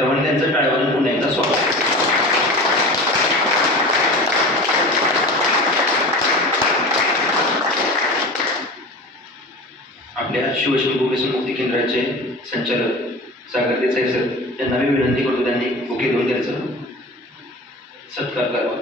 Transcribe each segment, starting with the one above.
सर्वांनी त्यांचं टाळ्यावाजून पुन्हा एकदा स्वागत. आपल्या शिवशंभू व्यसन मुक्ती केंद्राचे संचालक सागर देसाई सर यांना मी विनंती करतो त्यांनी बुके देऊन त्यांचा सत्कार करावा.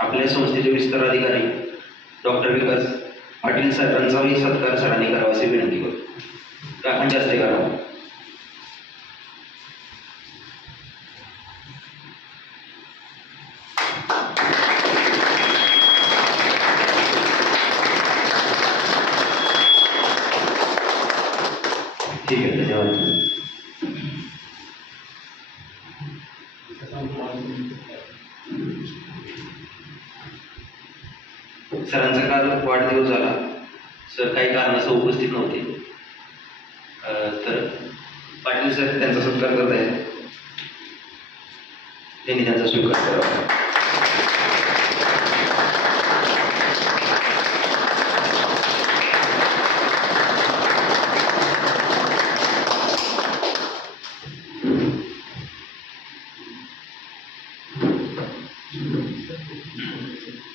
आपल्या संस्थेचे विस्तार अधिकारी डॉक्टर विकास पाटील साहेबांचाही सत्कार सरांनी करावा अशी विनंती करतो. काकांची हस्ते करावा. ठीक आहे, धन्यवाद. सरांचा काल वाढदिवस झाला. सर काही कारणास्तव उपस्थित नव्हते. तर पाटील सर त्यांचा सत्कार करत आहेत. त्यांनी त्यांचा स्वीकार करावा.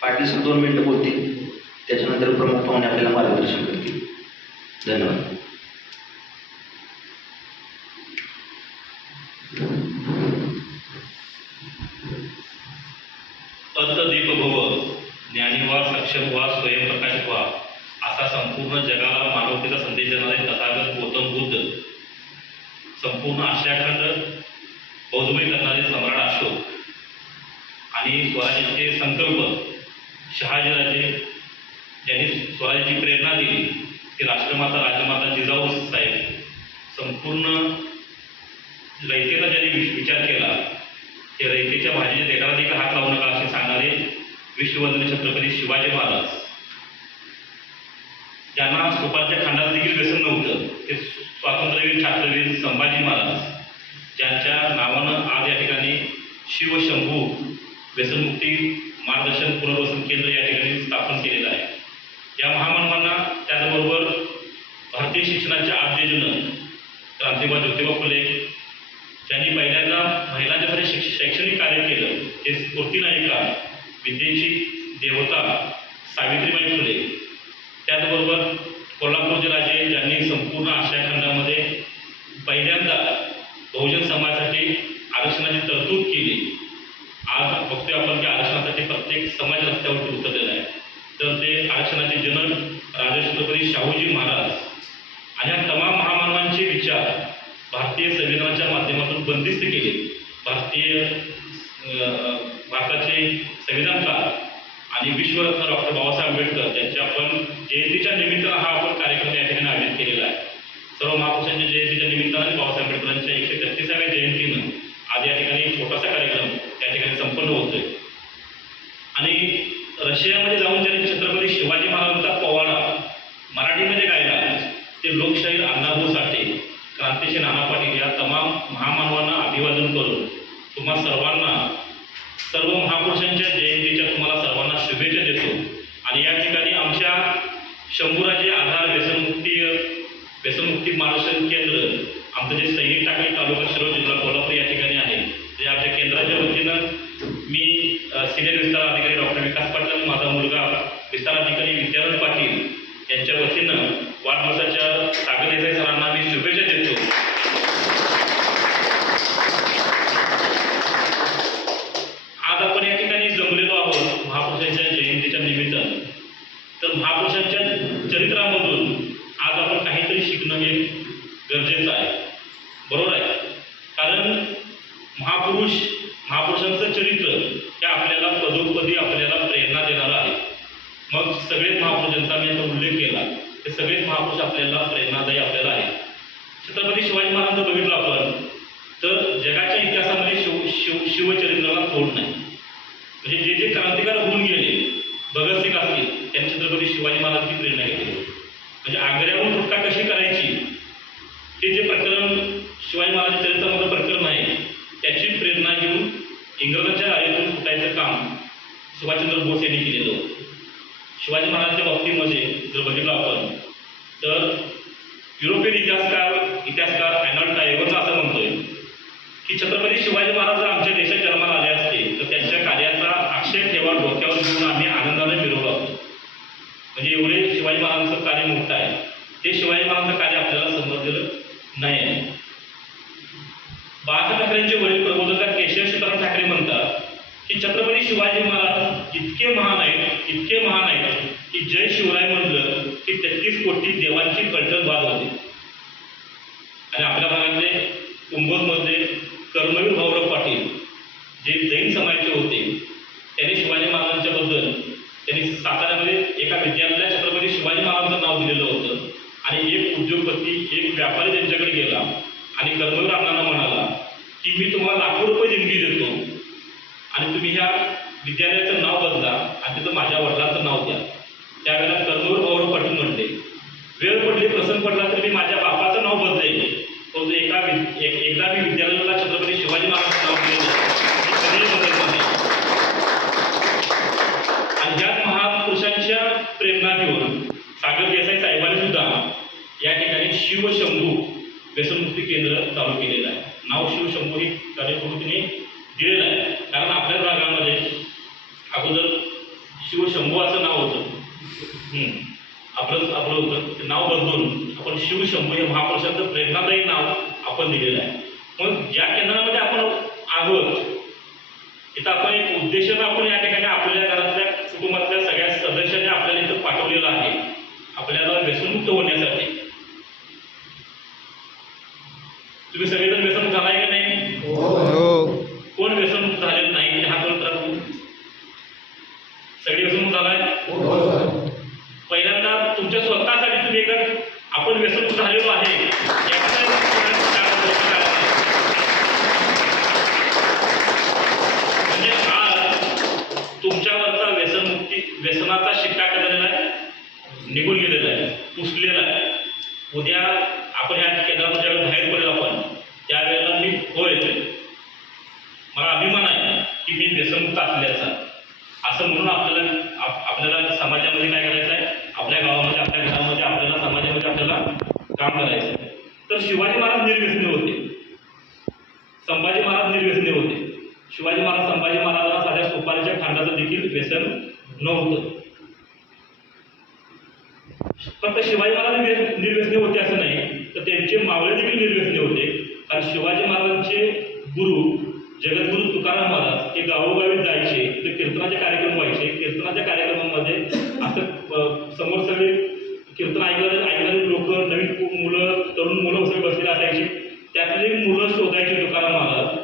पाटील सर 2 मिनिटं बोलतील. त्याच्यानंतर प्रमुख पाहुणे आपल्याला मार्गदर्शन करतील. धन्यवाद. अर्थदीप भव, ज्ञानी व्हा, सक्षम व्हा, स्वयंप्रकाशित व्हा असा संपूर्ण जगाला मानवतेचा संदेश देणारे तथागत गौतम बुद्ध, संपूर्ण आशियाखंड बौद्धमय करणारे सम्राट अशोक आणि स्वराज्याचे संकल्प शहाजीराजे ज्यांनी स्वराज्याची प्रेरणा दिली ती राष्ट्रमाता राजमाता जिजाऊ साहेब, संपूर्ण रयतेचा ज्यांनी विचार केला ते रयतेच्या भाजीच्या देठाला देखील हात लावू नका असे सांगणारे विश्ववंदनीय छत्रपती शिवाजी महाराज, ज्यांना सुपाच्या खांडाला देखील व्यसन नव्हतं ते स्वातंत्र्यवीर छात्रवीर संभाजी महाराज, ज्यांच्या नावानं आज या ठिकाणी शिवशंभू व्यसनमुक्ती मार्गदर्शन पुनर्वसन केंद्र या ठिकाणी स्थापन केलेलं आहे. या महामानवांना त्याचबरोबर भारतीय शिक्षणाच्या आद्यजनक क्रांतिबा ज्योतिबा फुले, ज्यांनी पहिल्यांदा महिलांच्यासाठी शैक्षणिक कार्य केलं ते स्फूर्तिनायिका विद्येची देवता सावित्रीबाई फुले, त्याचबरोबर कोल्हापूरचे राजे ज्यांनी संपूर्ण आशिया खंडामध्ये पहिल्यांदा बहुजन समाजासाठी आरक्षणाची तरतूद केली. आज बघतोय आपण की आरक्षणासाठी प्रत्येक समाज रस्त्यावरती उतरलेला आहे. तर ते आरक्षणाचे जनक राजछत्रपती शाहूजी महाराज आणि या तमाम महामानवांचे विचार भारतीय संविधानाच्या माध्यमातून बंदिस्त केले. भारताचे संविधानकार आणि विश्वरत्न डॉक्टर बाबासाहेब आंबेडकर यांच्या आपण जयंतीच्या निमित्तानं हा आपण कार्यक्रम या ठिकाणी आयोजित केलेला आहे. सर्व महापुरुषांच्या जयंतीच्या निमित्तानं बाबासाहेब आंबेडकरांच्या 133व्या जयंतीनं आज या ठिकाणी छोटासा कार्यक्रम या ठिकाणी संपन्न होतोय. आणि रशियामध्ये जाऊन ज्यांनी छत्रपती शिवाजी महाराजांचा पोवाडा मराठीमध्ये गायला ते लोकशाहीर अण्णाभाऊ साठे, क्रांतीचे नाना पाटील या तमाम महामानवांना अभिवादन करून तुम्हा सर्वांना सर्व महापुरुषांच्या जयंतीच्या तुम्हाला सर्वांना शुभेच्छा देतो. आणि या ठिकाणी आमच्या शंभूराजे आधार व्यसनमुक्ती मार्गदर्शन केंद्र आमचं जे सैनिक टाकळी तालुका शिरोळ जिल्हा कोल्हापूर या ठिकाणी आहे ते आमच्या केंद्राच्या वतीनं मी सिनियर विस्तार अधिकारी डॉक्टर विकास पाटील, माझा मुलगा विस्तार अधिकारी विद्यानंद पाटील यांच्या वतीनं वाढदिवसाच्या सागर देसाई सरांना मी शुभेच्छा देतो. आज आपण या ठिकाणी जमलेलो आहोत महापुरुषांच्या जयंतीच्या निमित्तानं. तर महापुरुषांच्या चरित्रामधून आज आपण काहीतरी शिकणं हे गरजेचं आहे. बरोबर आहे. कारण महापुरुषांचं चरित्र हे आपल्याला पदोपदी आपल्याला प्रेरणा देणारं आहे. मग सगळेच महापुरुषांचा मी आता उल्लेख केला ते सगळेच महापुरुष आपल्याला प्रेरणादायी आपल्याला आहे. छत्रपती शिवाजी महाराजांचं बघितलं आपण तर जगाच्या इतिहासामध्ये शिवचरित्राला तोड नाही. म्हणजे जे क्रांतिकार होऊन गेले भगतसिंग असतील, त्यांनी छत्रपती शिवाजी महाराजांची प्रेरणा घेतली. म्हणजे आग्र्याहून सुटका कशी करायची हे जे प्रकरण शिवाजी महाराज चरित्रामधलं प्रकरण आहे, त्याची प्रेरणा घेऊन इंग्रजांच्या आळेतून सुटायचं काम सुभाषचंद्र बोस यांनी केलेलं होतं. शिवाजी महाराजांच्या बाबतीमध्ये जर बघितलं आपण तर युरोपियन इतिहासकार ॲर्नॉल्ड टायगरनं असं म्हणतोय की छत्रपती शिवाजी महाराज जर आमच्या देशात जन्माला आले असते तर त्यांच्या कार्याचा अक्षय ठेवा डोक्यावर घेऊन आम्ही आनंदाने मिरवलो असतो. म्हणजे एवढे शिवाजी महाराजांचं कार्य मोठं आहे, ते शिवाजी महाराजांचं कार्य आपल्याला समजलेलं नाही आहे. बाळासाहेब ठाकरेंचे वडील प्रबोधक केशव सीताराम ठाकरे म्हणतात की छत्रपती शिवाजी महाराज इतके महान आहेत की जय शिवराय म्हणलं की 33 कोटी देवांची कळकळ बाद होते. आणि आपल्या भागातले कुंभोजमधले कर्मवीर भाऊराव पाटील जे जैन समाजाचे होते, त्यांनी शिवाजी महाराजांच्या बद्दल त्यांनी साताऱ्यामध्ये एका विद्यालयाला छत्रपती शिवाजी महाराजांचं नाव दिलेलं होतं. आणि एक उद्योगपती, एक व्यापारी त्यांच्याकडे गेला आणि कर्मवीर अण्णांना म्हणाला की मी तुम्हाला लाखो रुपये देणगी देतो आणि तुम्ही ह्या विद्यालयाचं नाव बदला आणि तिथं माझ्या वडिलांचं नाव द्या. त्यावेळेला कर्मवीर भाऊराव पाटील म्हणले, वेळ पडली, प्रसंग पडला तर मी माझ्या बापाचं नाव बदलेल, परंतु एकदा मी विद्यालयाला छत्रपती शिवाजी महाराजांचं नाव दिलेलं मी कधीही बदलणार नाही. आणि ह्याच महापुरुषांच्या प्रेरणा घेऊन सागर देसाई साहेबांनी सुद्धा या ठिकाणी शिवशंभू व्यसनमुक्ती केंद्र चालू केलेलं आहे. नाव शिवशंभू हे कार्यप्रवृत्तीने दिलेलं आहे, कारण आपल्या भागामध्ये अगोदर शिवशंभू असं नाव होतं, आपलं होतं, ते नाव बदलून आपण शिवशंभू हे महापुरुषांचं प्रेरणादायी नाव आपण दिलेलं आहे. मग या केंद्रामध्ये आपण आहोत, इथं आपण एक उद्देशानं आपण या ठिकाणी आपल्या घरातल्या कुटुंबातल्या सगळ्या सदस्यांनी आपल्याला इथं पाठवलेलं आहे, आपल्याला व्यसनमुक्त होण्यासाठी. तुम्ही सगळेजण व्यसनमुक्त झालाय का नाही? कोण व्यसनमुक्त झालेलं नाही ते हात वर करा. सगळे व्यसनमुक्त झालाय? पहिल्यांदा तुमच्या स्वतःसाठी तुम्ही एकदा आपण व्यसनमुक्त झालेलो आहे म्हणजे आज तुमच्यावरचा व्यसनाचा शिक्का केलेला आहे, निघून गेलेला आहे, पुसलेला आहे. उद्या आपण ह्या केंद्रातून ज्यावेळेस बाहेर पडेल आपण त्यावेळेला मी होय, मला अभिमान आहे की मी व्यसनमुक्त असल्याचा, असं म्हणून आपल्याला समाजामध्ये काय करायचं आहे, आपल्या गावामध्ये, आपल्या घरामध्ये, आपल्याला समाजामध्ये आपल्याला काम करायचं आहे. तर शिवाजी महाराज निर्व्यसनी होते, संभाजी महाराज निर्व्यसनी होते. शिवाजी महाराज संभाजी महाराजांना साध्या सुपारीच्या खांडाचं देखील व्यसन नव्हतं. फक्त शिवाजी महाराज निर्व्यसनी होते असं नाही, तर त्यांचे मावळे देखील निर्व्यसनी होते. कारण शिवाजी महाराजांचे गुरु जगद्गुरु तुकाराम महाराज हे गावोगावी जायचे, ते कीर्तनाचे कार्यक्रम व्हायचे. कीर्तनाच्या कार्यक्रमामध्ये असं समोर सगळे कीर्तन ऐकणारे लोक, नवीन मुलं, तरुण मुलं सगळे बसलेले असायची. त्यातली मुलं शोधायची तुकाराम महाराज,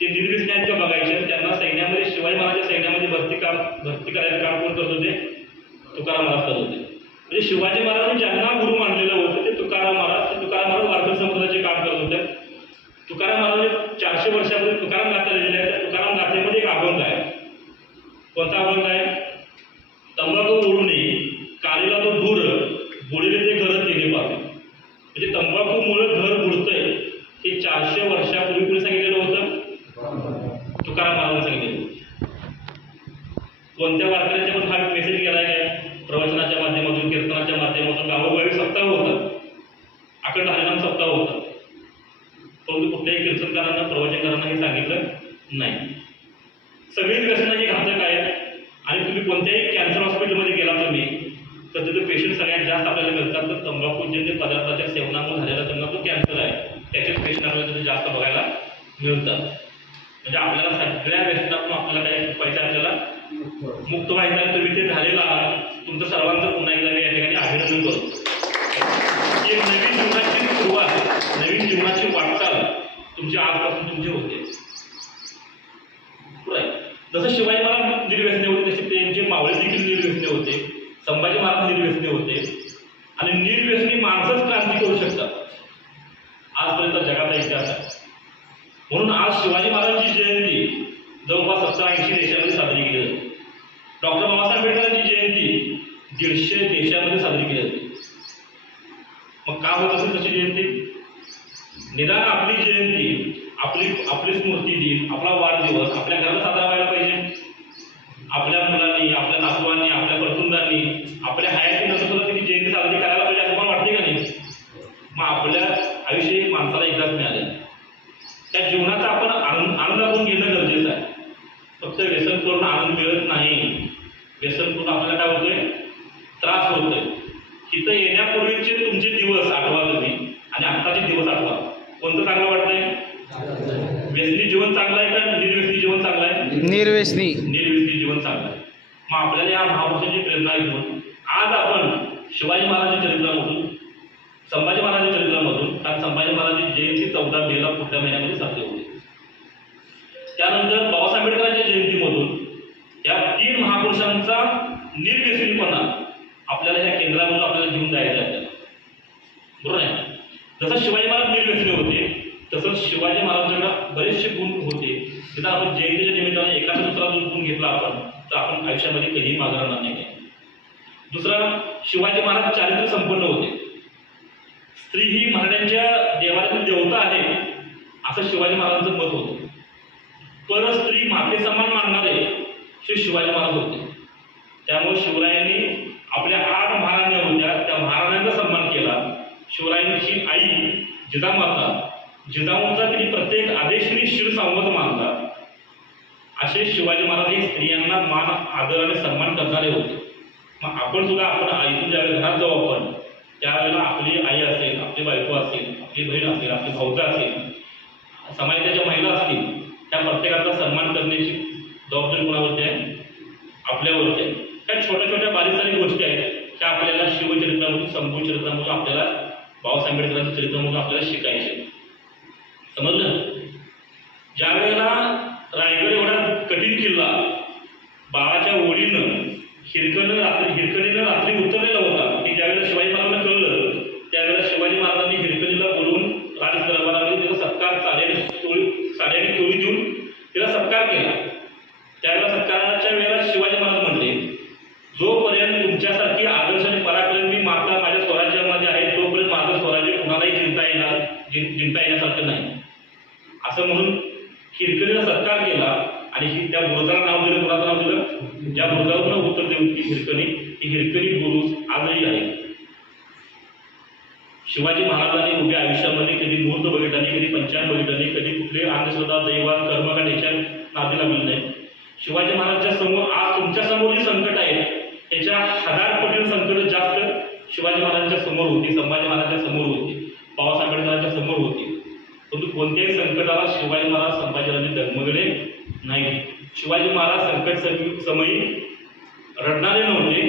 ते निर्व्यसनी आहेत का बघायचे. त्यांना सैन्यामध्ये, शिवाजी महाराजांच्या सैन्यामध्ये भरती करायचं काम कोण करत होते? तुकाराम महाराज करत होते. म्हणजे शिवाजी महाराजांनी ज्यांना गुरु मानलेलं होतं ते तुकाराम महाराज वारकरी संप्रदायाचे काम करत होते. तुकाराम महाराज 400 वर्षापूर्वी तुकाराम गाथा लिहिलेल्या आहेत. त्या तुकाराम गाथेमध्ये एक अभंग आहे. कोणता अभंग आहे? तंबाखू ओढू नये कालीला तो धूर, बुडले ते घर तिने पावे. म्हणजे तंबाखूमुळे घर बुडतंय हे 400 वर्षापूर्वी कोणी सांगितलेलं होतं? तुकाराम महाराजांनी सांगितलेलं. कोणत्या वारकऱ्यांच्या पण हा मेसेज गेलाय काय? प्रवचनाच्या माध्यमातून, कीर्तनाच्या माध्यमातून गावोगावी सप्ताह होतात, अखंड हरिनाम सप्ताह होतात, परंतु कुठल्याही कीर्तनकारांना, प्रवचनकारांना हे सांगितलं नाही. सगळीच व्यसनं ही घातक आहेत. आणि तुम्ही कोणत्याही कॅन्सर हॉस्पिटलमध्ये गेला तुम्ही तर तिथे पेशंट सगळ्यात जास्त आपल्याला मिळतात. तर तंबाखूजन्य पदार्थाच्या सेवनामुळे झालेला त्यांना तो कॅन्सर आहे, त्याचेच पेशंट आपल्याला तिथे जास्त बघायला मिळतात. म्हणजे आपल्याला सगळ्या व्यसनातून आपल्याला काही पैसा आपल्याला मुक्त व्हायचा. तुम्ही ते झालेला आहात. तुमचं सर्वांचं पुन्हा एकदा मी या ठिकाणी अभिनंदन करतो. एक नवीन जीवनाची सुरुवात, नवीन जीवनाची वाटचाल तुमची आजपासून तुमची होते. जसं शिवाजी महाराज निर्व्यसनी होते तसे त्यांचे मावळे देखील निर्व्यसनी होते, संभाजी महाराज निर्व्यसनी होते. आणि निर्व्यसनी माणसंच क्रांती करू शकतात, आजपर्यंत जगाचा इतिहास आहे. म्हणून आज शिवाजी महाराजांची जयंती जवळपास 70-80 देशामध्ये साजरी केली जाते. डॉक्टर बाबासाहेब आंबेडकरांची जयंती 150 देशांमध्ये साजरी केली जाते. मग का होत असेल तशी जयंती? निदान आपली जयंती, आपली स्मृती दिन, आपला वाढदिवस आपल्या घरात साजरा व्हायला पाहिजे. आपल्या मुलांनी, आपल्या नातवांनी, आपल्या कुटुंबांनी आपल्या हयातीनंतर सुद्धा तिची जयंती साजरी करायला पाहिजे असं मला वाटते का नाही? मग आपल्या आयुष्य एक माणसाला एकदाच मिळालं, त्या जीवनाचा आपण आनंद आपण घेणं गरजेचं आहे. फक्त व्यसन करून आनंद मिळत नाही. व्यसन करून आपल्याला काय होतंय? त्रास होतोय. तिथं येण्यापूर्वीचे तुमचे दिवस आठवा तुम्ही आणि आत्ताचे दिवस आठवा. कोणतं चांगलं वाटतंय? व्यसनी जीवन चांगलं आहे का निर्व्यसनी जीवन चांगलं आहे? निर्व्यसनी जीवन चांगलं आहे. मग आपल्याला या महापुरुषांची प्रेरणा घेऊन आज आपण शिवाजी महाराजांच्या चरित्रामधून, संभाजी महाराजांच्या चरित्रामधून, कारण संभाजी महाराजांची जयंती 14 मेला पुढच्या महिन्यामध्ये साजरी होते. त्यानंतर बाबासाहेब आंबेडकरांच्या जयंतीमधून या 3 महापुरुषांचा निर्व्यसनीपणा आपल्याला ह्या केंद्रामधून आपल्याला घेऊन जायचं आहे. बरोबर आहे? जसं शिवाजी महाराज निर्व्यसनी होते तसंच शिवाजी महाराजांकडे बरेचसे गुण होते. तिथं आपण जयंतीच्या निमित्तानं एखादा दुसरा जो गुण घेतला आपण तर आपण आयुष्यामध्ये कधीही मागे राहणार नाही. दुसरा, शिवाजी महाराज चारित्र्य संपन्न होते. स्त्री ही मराठ्यांच्या देवाऱ्यातील देवता आहे असं शिवाजी महाराजांचं मत होतं. पर स्त्री माते समान मानणारे हे शिवाजी महाराज होते. त्यामुळे शिवरायांनी आपल्या 8 महाराण्या होत्या, त्या महाराण्यांचा सन्मान केला. शिवरायांची आई जिजामाता, जिजाऊंचा त्यांनी प्रत्येक आदेशनी शिरसंवाद मानला. असे शिवाजी महाराज हे स्त्रियांना मान, आदर आणि सन्मान करणारे होते. मग आपण सुद्धा आपण आईतून ज्यावेळेला घरात जाऊ आपण त्यावेळेला आपली आई असेल, आपली बायको असेल, आपली बहीण असेल, आपली भाऊजा असेल, समाजाच्या महिला असतील, त्या प्रत्येकाचा सन्मान करण्याची जबाबदारी कोणावरती आहे? आपल्यावरती आहे. त्या छोट्या छोट्या बारीक गोष्टी आहेत त्या आपल्याला शिवचरित्रामधून, संभू चरित्रामधून, आपल्याला बाबासाहेब आंबेडकरांच्या चरित्रामधून आपल्याला शिकायचे. समजलं? ज्या वेळेला रायगड एवढा कठीण किल्ला बाळाच्या ओढीनं हिरकणीनं रात्री उतरलेला होता की ज्यावेळेला शिवाजी महाराजांना कळलं त्यावेळेला शिवाजी महाराजांनी हिरकणीला बोलवून राजदरबारामध्ये तिला सत्कार साड्याने टोळी देऊन तिला सत्कार केला. त्यावेळेला सत्काराच्या वेळेला शिवाजी महाराज म्हणले, जोपर्यंत तुमच्यासारखी आदर्श आणि पराक्रमी माता माझ्या स्वराज्यामध्ये आहे तोपर्यंत माझं स्वराज्य कुणालाही जिंकता येण्यासारखं नाही. असं म्हणून हिरकणीला सत्कार केला आणि त्या बुरुजाला नाव दिलं. कुणाचं नाव दिलं? ज्या बुरुजावर उत्तर देऊन ती हिरकणी बुरुज आजही आहे. शिवाजी महाराजांनी उभ्या आयुष्यामध्ये कधी मुहूर्त बघितला नाही, कधी पंचांग बघितलं नाही, कधी कुठले अंधश्रद्धा, दैवात, कर्मकांड याच्या नादी लागले नाही. शिवाजी महाराजांच्या समोर आज तुमच्या समोर जी संकट आहेत त्याच्या 1000 पटीने संकट जास्त शिवाजी महाराजांच्या समोर होती, संभाजी महाराजांच्या समोर होती, बाबासाहेब आंबेडकरांच्या समोर होती. परंतु कोणत्याही संकटाला शिवाजी महाराज संभाजीराजे डगमगले नाही. शिवाजी महाराज संकट समयी रडणारे नव्हते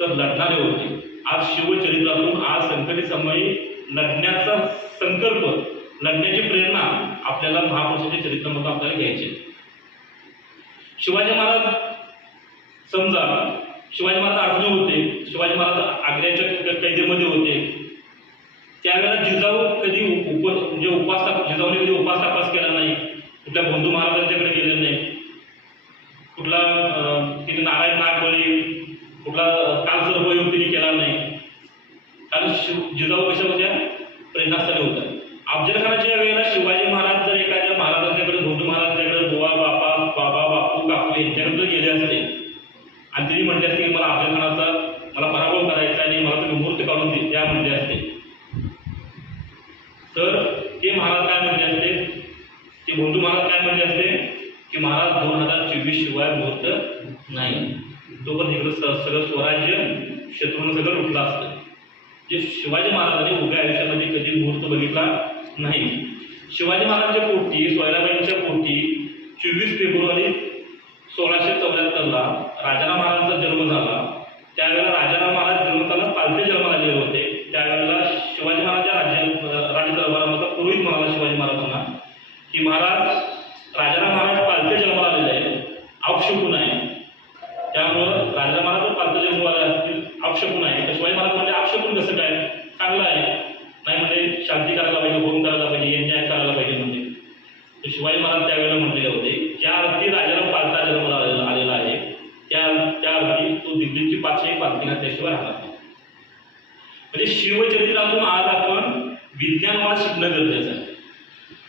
तर लढणारे होते. आज शिवचरित्रातून आज संकटी समयी लढण्याचा संकल्प, लढण्याची प्रेरणा आपल्याला महापुरुषाच्या चरित्रामधून आपल्याला घ्यायची. शिवाजी महाराज समजा शिवाजी महाराज अडचणी होते, शिवाजी महाराज आग्र्याच्या कैदेमध्ये होते, त्यावेळेला जिजाऊ कधी जिजाऊने कधी उपास तपास केला नाही, कुठल्या बंधू महाराजांच्याकडे गेले नाही, कुठला तिने नारायण नागबळी, कुठला कालसर्पयोग तिने केला नाही. कारण जिजाऊ कशा होत्या? प्रेरणास्थानी होत्या. अफजलखानाच्या वेळेला शिवाजी महाराज जर एखाद्या महाराजांच्याकडे, बंधू महाराजांच्याकडे, बुवा बाबा बापू काकू यांच्याकडे गेले असते आणि तिने म्हटले असते की मला अफजलखानाचा मला पराभव करायचा आणि मला तुम्ही मुहूर्त काढून द्या म्हटले असते, तर ते महाराज काय म्हणले असते, ते बंधू महाराज काय म्हणले असते की महाराज 2024 शिवाय मुहूर्त नाही, तोपर्यंत इकडं सगळं स्वराज्य शत्रूनं सगळं लुटलं असतं. जे शिवाजी महाराजांनी उभ्या आयुष्यामध्ये कधी मुहूर्त बघितला नाही. शिवाजी महाराजांच्या पोटी, सोयराबाईंच्या पोटी 24 फेब्रुवारी 1674ला राजाराम महाराजांचा जन्म झाला. त्यावेळेला राजाराम महाराज जन्मताना पालथे जन्माला आलेले होते. त्यावेळेला शिवाजी महाराजांच्या राजदरबारामधला पुरोहित म्हणाला शिवाजी महाराजांना की महाराज राजाराम महाराज पालथे जन्माला आलेले आहे, अपशकुन आहे. त्यामुळं राजाराम महाराज पालथे जन्माला असतील, अपशकुन आहे. तर शिवाजी महाराज म्हणजे अपशकुन कसं काय? चांगलं आहे नाही म्हणजे शांती करायला पाहिजे, होम करायला पाहिजे, न्याय करायला पाहिजे म्हणजे. तर शिवाजी महाराज त्यावेळेला म्हटलेले होते ज्या अर्थी राजाराम पालथा जन्माला आलेला आहे त्या अर्थी की घातल्याशिवाय राहणार नाही. म्हणजे शिवचरित्रातून आज आपण विज्ञानवाद शिकणं गरजेचं आहे,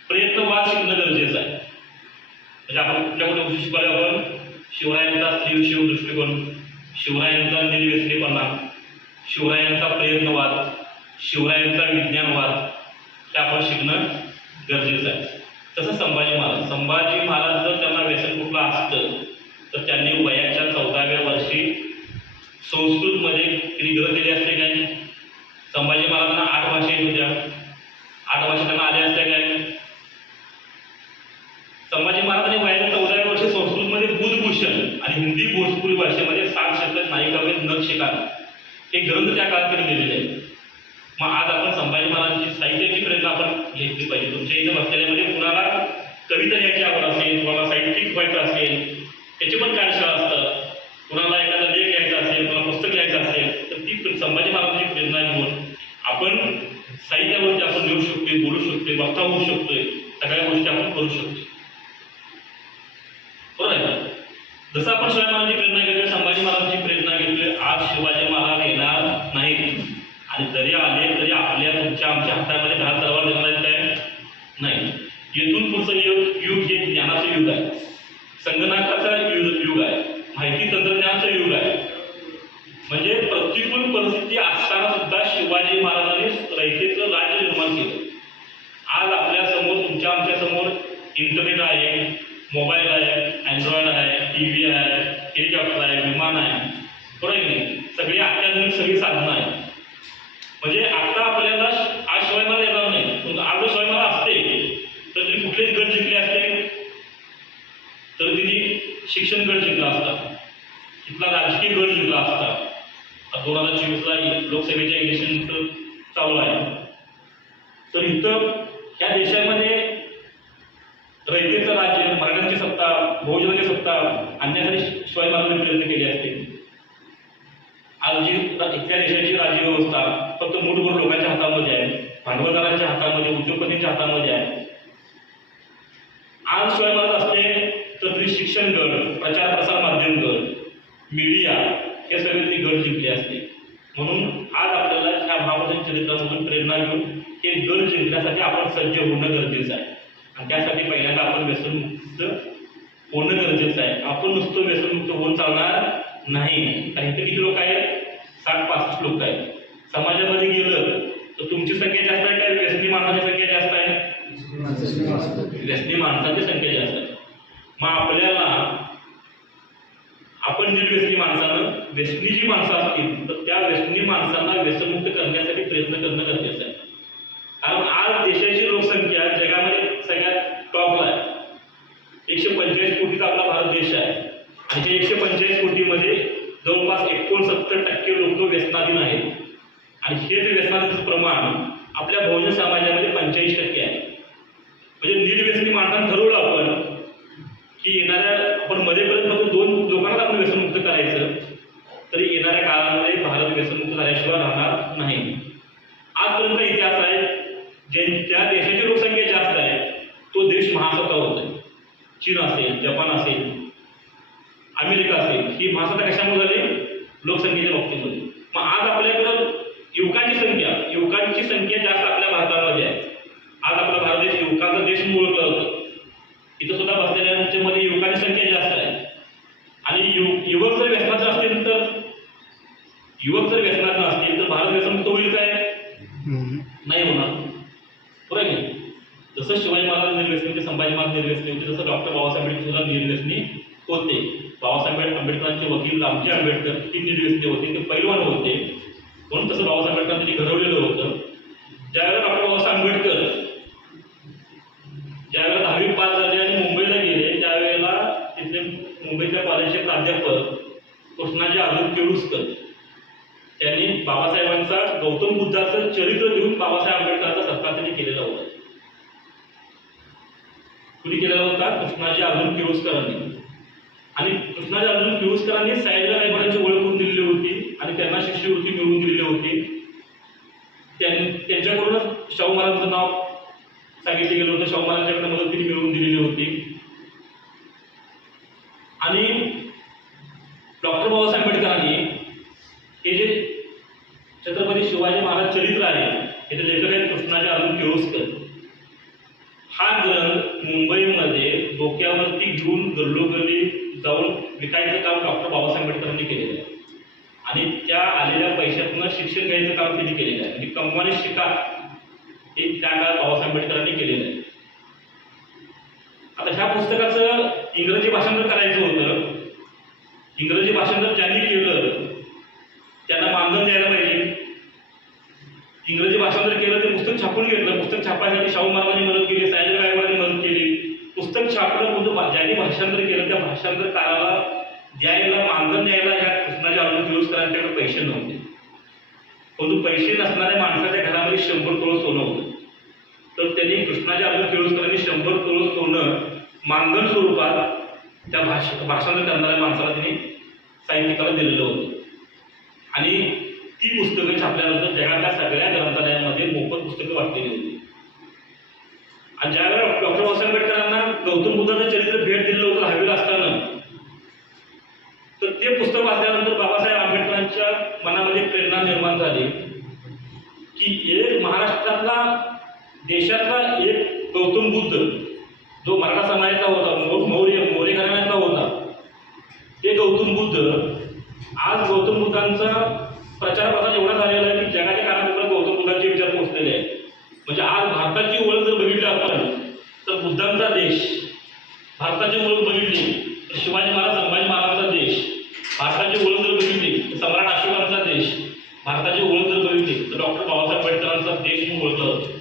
प्रयत्नवाद शिकणं गरजेचं आहे. म्हणजे आपण कुठल्या कुठल्या गोष्टी शिकवल्या, आपण शिवरायांचा स्त्री शिव दृष्टिकोन, शिवरायांचा निर्व्यसनीपणा, शिवरायांचा प्रयत्नवाद, शिवरायांचा विज्ञानवाद, ते आपण शिकणं गरजेचं आहे. तसं संभाजी महाराज जर त्यांना व्यसन कुठलं असतं तर त्यांनी वयाच्या 14व्या वर्षी संस्कृतमध्ये निग्रह केले असते काय? संभाजी महाराजांना 8 भाषा येत होत्या, 8 भाषा त्यांना आल्या असत्या काय? संभाजी महाराजांनी वयाच्या 14व्या वर्षी संस्कृतमध्ये बुधभूषण आणि हिंदी भोजपुरी भाषेमध्ये 7 शतक नायिकावेद नखशिखार हे ग्रंथ त्या काळात त्यांनी लिहिलेले आहेत. मग आज आपण संभाजी महाराजांची साहित्याची प्रेरणा आपण घेतली पाहिजे. तुमच्या इथे बसलेल्यामध्ये कुणाला कविता लिहायची आवड असेल, कुणाला साहित्यिक व्हायचं असेल, त्याची पण कार्यशाळा असतात. कुणाला एखादा लेख लिहायचा असेल, कुणाला पुस्तक लिहायचं असेल, तर ती संभाजी महाराजांची प्रेरणा घेऊन आपण साहित्यावरती आपण लिहू शकतोय, बोलू शकतोय, वक्ता होऊ शकतोय, सगळ्या गोष्टी आपण करू शकतोय. बरोबर आहे ना? जसं आपण शिवाजी महाराजांची प्रेरणा घेतोय, संभाजी महाराजांची प्रेरणा घेतोय, आज शिवाजी महाराज येणार नाहीत आणि जरी आले तरी आपल्या तुमच्या आमच्या हातामध्ये 10 तलवार देणार आहेत काय? नाही. येथून पुढचं युग हे ज्ञानाचं युग आहे, संगणकाचं युग आहे, माहिती तंत्रज्ञानाचं युग आहे. म्हणजे प्रतिकूल परिस्थिती असताना सुद्धा शिवाजी महाराजांनी रयतेचं राज्य निर्माण केलं. आज आपल्या समोर, तुमच्या आमच्या समोर इंटरनेट आहे, मोबाईल आहे, अँड्रॉइड आहे, TV आहे, हेलिकॉप्टर आहे, विमान आहे, बरोबर आहे की नाही? सगळी अत्याधुनिक सगळी साधनं आहेत. म्हणजे आता आपल्याला आज शिवाजी महाराज येणार नाही, आज जर शिवाजी महाराज असते तर त्यांनी कुठलेच गड जिंकले असते, तर त्यांनी शिक्षण गड जिंकला असता, तिथला राजकीय गड जिंकला असता. 2024ला लोकसभेच्या इलेक्शनचं चालू आहे, तर इथं ह्या देशामध्ये रयतेचं राज्य, मराठ्यांची सत्ता, बहुजनाची सत्ता आणण्यासाठी शिवाजी महाराजांनी प्रयत्न केले असते. आज जी इथल्या देशाची राज्यव्यवस्था फक्त मूठभर लोकांच्या हातामध्ये आहे, भांडवलदारांच्या हातामध्ये, उद्योगपतींच्या हातामध्ये आहे. आज शिवाजी महाराज असते तर तुम्ही शिक्षण गड, प्रचार प्रसार माध्यम गड, मीडिया हे सगळे ते गड जिंकले असते. म्हणून आज आपल्याला ह्या महापुरुषांच्या चरित्रामधून प्रेरणा घेऊन हे गड जिंकण्यासाठी आपण सज्ज होणं गरजेचं आहे. आणि त्यासाठी पहिल्यांदा आपण व्यसनमुक्त होणं गरजेचं आहे. आपण नुसतं व्यसनमुक्त होऊन चालणार नाही. आणि इथे किती लोक आहेत? 60-65 लोक आहेत. समाजामध्ये गेलं तर तुमची संख्या जास्त आहे काय? व्यसनी माणसाची संख्या जास्त आहे? व्यसनी माणसांची संख्या जास्त आहे. मग आपल्याला आपण निर्व्यसनी माणसानं, व्यसनी जी माणसं असतील तर त्या व्यसनी माणसांना व्यसनमुक्त करण्यासाठी प्रयत्न करणं गरजेचं आहे. कारण आज देशाची लोकसंख्या जगामध्ये सगळ्यात टॉपला आहे. 145 कोटीचा आपला भारत देश आहे आणि हे 145 कोटीमध्ये जवळपास 69% लोक व्यसनाधीन आहेत. आणि हे जे व्यसनाधीनचं प्रमाण आपल्या बहुजन समाजामध्ये 45% आहे. म्हणजे निर्व्यसनी माणसानं ठरवलं आपण की येणाऱ्या, आपण मध्येपर्यंत फक्त 2 लोकांना आपण व्यसनमुक्त करायचं, तरी येणाऱ्या काळामध्ये भारत व्यसनमुक्त झाल्याशिवाय राहणार नाही. आजपर्यंत इतिहास आहे, ज्या देशाची लोकसंख्या जास्त आहे तो देश महासत्ता होत आहे. चीन असेल, जपान असेल, अमेरिका असेल, ही महासत्ता कशामुळे झाली? लोकसंख्येच्या बाबतीमध्ये. मग आज आपल्याकडं युवकांची संख्या जास्त आपल्या भारतामध्ये आहे. आज आपला भारत देश युवकांचा देश म्हणून ओळखला जातो. इथं सुद्धा बसलेल्यांच्यामध्ये युवकांची संख्या जास्त आहे. आणि युवक जर व्यसनाचे असतील तर भारत व्यसनमुक्त होईल काय? नाही होणार. बरोबर आहे की? जसं शिवाजी महाराज निर्व्यसनी होते, संभाजी महाराज निर्व्यसनी होते, तसं डॉक्टर बाबासाहेब आंबेडकर सुद्धा निर्व्यसनी होते. बाबासाहेब आंबेडकरांचे वकील रामजी आंबेडकर ही निर्व्यसनी होते, ते पैलवान होते. म्हणून तसं बाबासाहेब आंबेडकरांनी त्यांनी घडवलेलं होतं. ज्यावेळेला डॉक्टर बाबासाहेब आंबेडकर ज्यावेळेला 10वी पास झाले आणि मुंबईला गेले, त्यावेळेला तिथले मुंबईच्या कॉलेजचे प्राध्यापक कृष्णाजी अर्जुन केळुस्कर त्यांनी बाबासाहेबांचा, गौतम बुद्धाचं चरित्र लिहून बाबासाहेब आंबेडकरांचा सत्कार त्यांनी केलेला होता. कुणी केलेला होता? कृष्णाजी अर्जुन केळुस्करांनी. आणि कृष्णाजी अर्जुन केळुस्करांनी सयाजीराव गायकवाडांची ओळख करून दिलेली होती आणि त्यांना शिष्यवृत्ती मिळवून दिलेली होती. त्यांच्याकडूनच शाहू महाराजांचं नाव सांगितलं गेलं होतं. शाहू महाराजांच्याकडे मदतीने मिळवून दिलेली होती. आणि डॉक्टर बाबासाहेब आंबेडकरांनी हे जे छत्रपती शिवाजी महाराज चरित्र आहे, याचे लेखक आहेत कृष्णाजी अर्जुन केळुस्कर. हा ग्रंथ मुंबईमध्ये डोक्यावरती घेऊन गल्लोगल्ली जाऊन विकायचं काम डॉक्टर बाबासाहेब आंबेडकरांनी केलेलं आहे. आणि त्या आलेल्या पैशातून शिक्षण घ्यायचं काम त्यांनी केलेलं आहे. म्हणजे कमवाने शिका हे त्या काळात बाबासाहेब आंबेडकरांनी केलेलं आहे. आता ह्या पुस्तकाचं इंग्रजी भाषांतर करायचं होतं. इंग्रजी भाषांतर ज्यांनी केलं त्यांना मानधन द्यायला पाहिजे. इंग्रजी भाषांतर केलं ते पुस्तक छापून घेतलं. पुस्तक छापायसाठी शाहू महाराजांनी मदत केली, सयाजी गायकवाडांनी मदत केली. पुस्तक छापलं, परंतु ज्यांनी भाषांतर केलं त्या भाषांतरकाराला द्यायला, मानधन द्यायला ह्या कृष्णाजी अर्जुन केळुस्करांच्याकडे पैसे नव्हते. परंतु पैसे नसणाऱ्या माणसाच्या घरामध्ये 100 तोळ सोनं होतं. तर त्यांनी कृष्णाजी अर्जुन केळुस्करांनी 100 तोळ सोनं मानधन स्वरूपात त्या भाषांतर करणाऱ्या माणसाला त्यांनी साहित्यिकाला दिलेलं होतं. आणि ती पुस्तकं छापल्यानंतर जगातल्या सगळ्या ग्रंथालयांमध्ये मोफत पुस्तकं वाटलेली होती. आणि ज्यावेळेला डॉक्टर बाबासाहेब आंबेडकरांना गौतम बुद्धाचं चरित्र भेट दिलं होतं हवेला असताना, तर ते पुस्तक वाचल्यानंतर बाबासाहेब आंबेडकरांच्या मनामध्ये प्रेरणा निर्माण झाली की एक महाराष्ट्रातला, देशातला एक गौतम बुद्ध जो मराठा समाजाचा होता, मौर्य घराण्यातला होता, ते गौतम बुद्ध आज गौतम बुद्धांचा प्रचार प्रसार एवढा झालेला आहे की जगाच्या कानाकोपऱ्यात गौतम बुद्धांचे विचार पोहोचलेले आहेत. म्हणजे आज भारताची ओळख जर बघितली आपण तर बुद्धांचा देश, भारताची ओळख बघितली तर शिवाजी महाराज संभाजी महाराजांचा देश, भारताची ओळख जर बघितली तर सम्राट अशोकांचा देश, भारताची ओळख जर बघितली तर डॉक्टर बाबासाहेब आंबेडकरांचा देश म्हणून ओळखला जातो.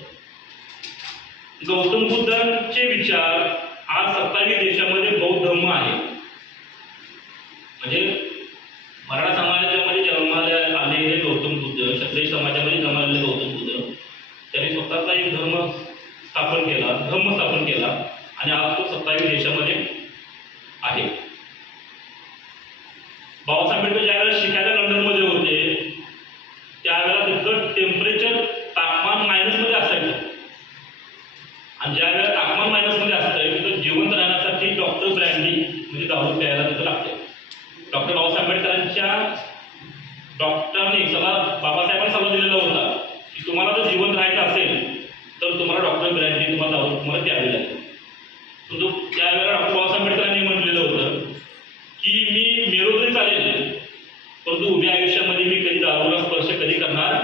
गौतम बुद्धांचे विचार आज 27 देशामध्ये बौद्ध धर्म आहे. म्हणजे मराठा समाजामध्ये जन्माला आलेले गौतम बुद्ध, क्षत्रिय समाजामध्ये जन्मालेले गौतम बुद्ध, त्यांनी स्वतःचा एक धर्म स्थापन केला आणि आज तो 27 देशामध्ये आहे. बाबासाहेब आंबेडकर ज्यावेळेला शिकायला लंडनमध्ये होते त्यावेळेला तिथलं टेम्परेचर तापमान मायनसमध्ये असायचं. आणि ज्यावेळेला तापमान मायनसमध्ये असतं तिथं जिवंत राहण्यासाठी डॉक्टर ब्रँडी म्हणजे दारू प्यायला तिथं लागते. डॉक्टर बाबासाहेब आंबेडकरांच्या डॉक्टरांनी बाबासाहेबांनी सल्ला दिलेला होता की तुम्हाला जर जिवंत राहायचं असेल तर तुम्हाला डॉक्टर ब्रँडी तुम्हाला दारू तुम्हाला द्यावी लागेल. परंतु त्यावेळेला डॉक्टर बाबासाहेब आंबेडकरांनी म्हटलेलं होतं की मी मेलो तरी चालेल, परंतु उभ्या आयुष्यामध्ये मी कधी दारूला स्पर्श कधी करणार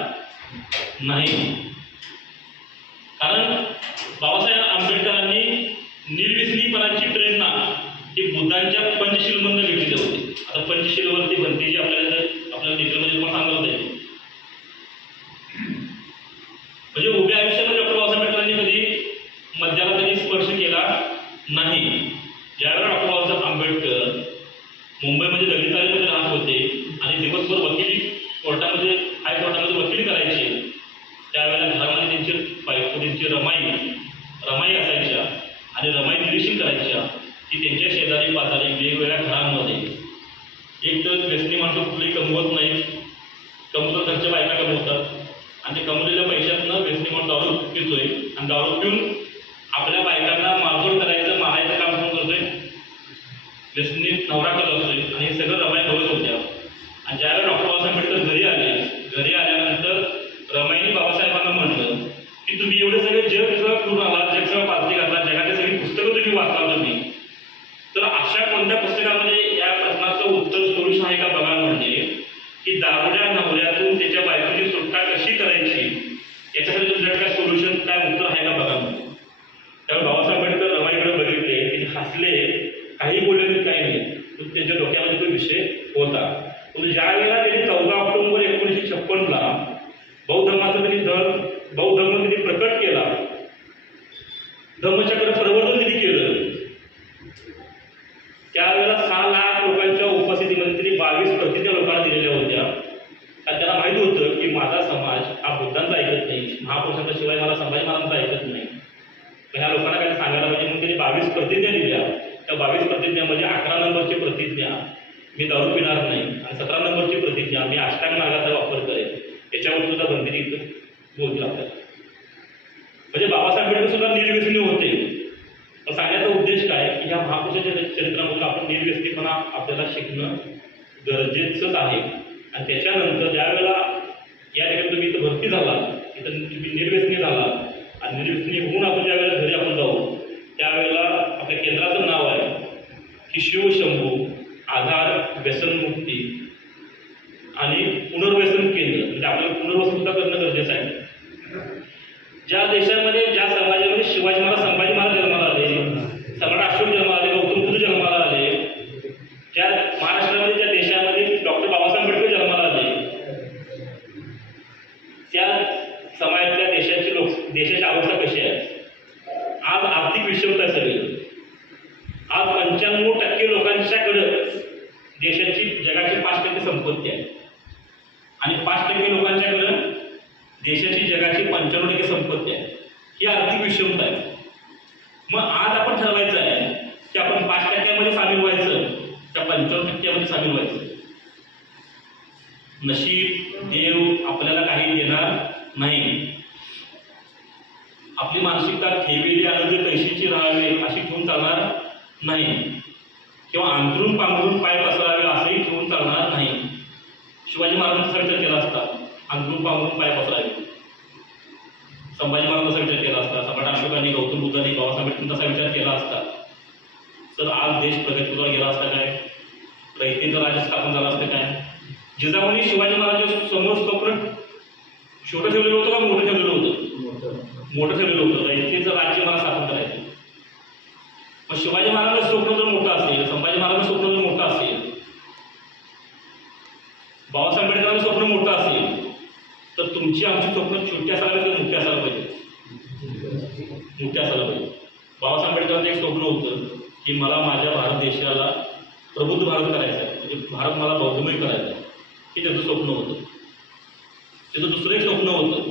नाही. कारण बाबासाहेब आंबेडकरांनी निर्व्यसनीपणाची प्रेरणा ही बुद्धांच्या पंचशीलमधून घेतलेली होती. आता पंचशीलवरती बनते जी आपल्याला डिटेलमध्ये तुम्हाला सांगत आहे. म्हणजे उभ्या आयुष्यामध्ये डॉक्टर बाबासाहेब आंबेडकरांनी कधी मद्याला कधी स्पर्श केला नाही. ज्यावेळेला डॉक्टर बाबासाहेब आंबेडकर मुंबईमध्ये दलितालीमध्ये राहत होते आणि दिवसभर वकिली कोर्टामध्ये हायकोर्टामध्ये वकिली करायची, त्यावेळेला घरामध्ये त्यांची बायको त्यांची रमाई असायच्या आणि रमाई निरीक्षण करायच्या की त्यांच्या शेजारी पाजारी वेगवेगळ्या घरांमध्ये एक तर व्यसनी माणसं कुठली कमवत नाही, कमवतात त्यांच्या बायका कमवतात आणि ते कमवलेल्या पैशातनं व्यसनी माणूस दारू पितोय आणि दारू पिऊन आपल्या बायकांना मारझोड करायचं, मारायचं काम कोण करतोय? व्यसनी नवरा करत असतोय. आणि हे सगळं रमाई बघत होत्या. आणि ज्यावेळेला डॉक्टर बाबासाहेब आंबेडकर घरी आल्यानंतर रमाईने बाबासाहेबांना म्हटलं की तुम्ही एवढे सगळे जग सगळं फिरून आला, जग सगळं पालती करला, जगातली सगळी पुस्तकं तुम्ही वाचला तुम्ही, तर अशा कोणत्या पुस्तकामध्ये या प्रश्नाचं उत्तर सोल्युशन आहे का बघा. म्हणजे की दारूच्या नवऱ्यातून त्याच्या बायकोची सुटका कशी करायची याच्यासाठी तुमच्याकडे काय सोल्युशन काय उत्तर आहे का बघा. त्यावेळी बाबासाहेब आंबेडकर रमाईकडे बघितले, तिने हसले, काही बोलले तरी काही नाही, पण त्यांच्या डोक्यामध्ये तो विषय होता. पण ज्या वेळेला त्यांनी 14 ऑक्टोबर 1956ला बौद्ध धर्म त्यांनी प्रकट केला, धम्मचक्र प्रवर्तन त्यांनी केलं, त्यावेळेला 6 लाख लोकांच्या उपस्थितीमध्ये त्यांनी 22 प्रतिज्ञा लोकांना दिलेल्या होत्या. आणि त्यांना माहीत होतं की माझा समाज हा बुद्धांचा ऐकत नाही, महापुरुषांचा शिवाय मला संभाजी महाराजांचा ऐकत नाही, ह्या लोकांना काय सांगायला पाहिजे. म्हणून त्यांनी 22 प्रतिज्ञा दिल्या. त्या 22 प्रतिज्ञामध्ये 11 नंबरची प्रतिज्ञा मी दारू पिणार नाही आणि 17 नंबरची प्रतिज्ञा मी अष्टांग मार्गाचा वापर करेन, याच्यावर सुद्धा बंदी बोलतील आपल्याला. म्हणजे बाबासाहेब आंबेडकर सुद्धा निर्व्यसनी होते. पण सांगण्याचा उद्देश काय की ह्या महापुरुषाच्या चरित्रामधून आपण निर्व्यसनीपणा आपल्याला शिकणं गरजेचंच आहे. आणि त्याच्यानंतर ज्यावेळेला या ठिकाणी तुम्ही इथं भरती झाला, इथं तुम्ही निर्व्यसनी झाला आणि निर्व्यसनी होऊन आपण ज्यावेळेला घरी आपण जाऊ त्यावेळेला आपल्या केंद्राचं नाव आहे की शिवशंभू आधार व्यसनमुक्ती आणि पुनर्व्यसन केंद्र, म्हणजे आपल्याला पुनर्वसन सुद्धा करणं गरजेचं आहे. ज्या देशामध्ये ज्या समाजामध्ये शिवाजी महाराज संभाजी महाराज जन्माला आले, सम्राट अशोक जन्माला आले, गौतम बुद्ध जन्माला आले, ज्या महाराष्ट्रामध्ये ज्या देशामध्ये डॉक्टर बाबासाहेब आंबेडकर जन्माला आले, त्या समाजातल्या देशाची अवस्था कशी आहे. आज आर्थिक विषमता आहे सगळी. आज 95% लोकांच्याकडं देशाची जगाची 5% संपत्ती आहे आणि 5% लोकांच्याकडं देशाची जगाची 95% संपत्ती आहे. ही आर्थिक विषमता आहे. मग आज आपण ठरवायचं आहे की आपण 5% सामील व्हायचं त्या 95% सामील व्हायचं. नशीब देव आपल्याला काही देणार नाही. आपली मानसिकता ठेवेली आनंद पैशाची राहावे अशी ठेवून चालणार नाही किंवा अंतरून पांघरून पाय पसरावे असंही ठेवून चालणार नाही. शिवाजी महाराजांचा विचार केला असता अंतरून पांघरून पाय पसरावे, संभाजी महाराजांचा विचार केला असता, सम्राट अशोकांनी, गौतम बुद्धांनी, बाबासाहेब आंबेडकरांचा विचार केला असता तर आज देश प्रगतीवर गेला असता काय, रयतेचं राज्य स्थापन झालं असतं काय. जिजाऊंनी शिवाजी महाराजांच्या समोर स्वप्न छोटं ठेवलेलं होतं का मोठं ठेवलेलं होतं? मोठं ठेवलेलं होतं. रयतेचं राज्य मला स्थापन करायचं. मग शिवाजी महाराजांचं स्वप्न जर मोठं असेल, संभाजी महाराजांचं स्वप्न जर मोठं असेल, बाबासाहेब आंबेडकरांचं स्वप्न मोठं असेल तर तुमची आमची स्वप्न छोटी असायला पाहिजे, मोठी असायला पाहिजे, मोठी असायला पाहिजे. बाबासाहेब आंबेडकरांचं एक स्वप्न होतं की मला माझ्या भारत देशाला प्रबुद्ध भारत करायचा आहे, म्हणजे भारत मला बौद्धमय करायचा आहे. हे त्याचं स्वप्न होतं. त्याचं दुसरं एक स्वप्न होतं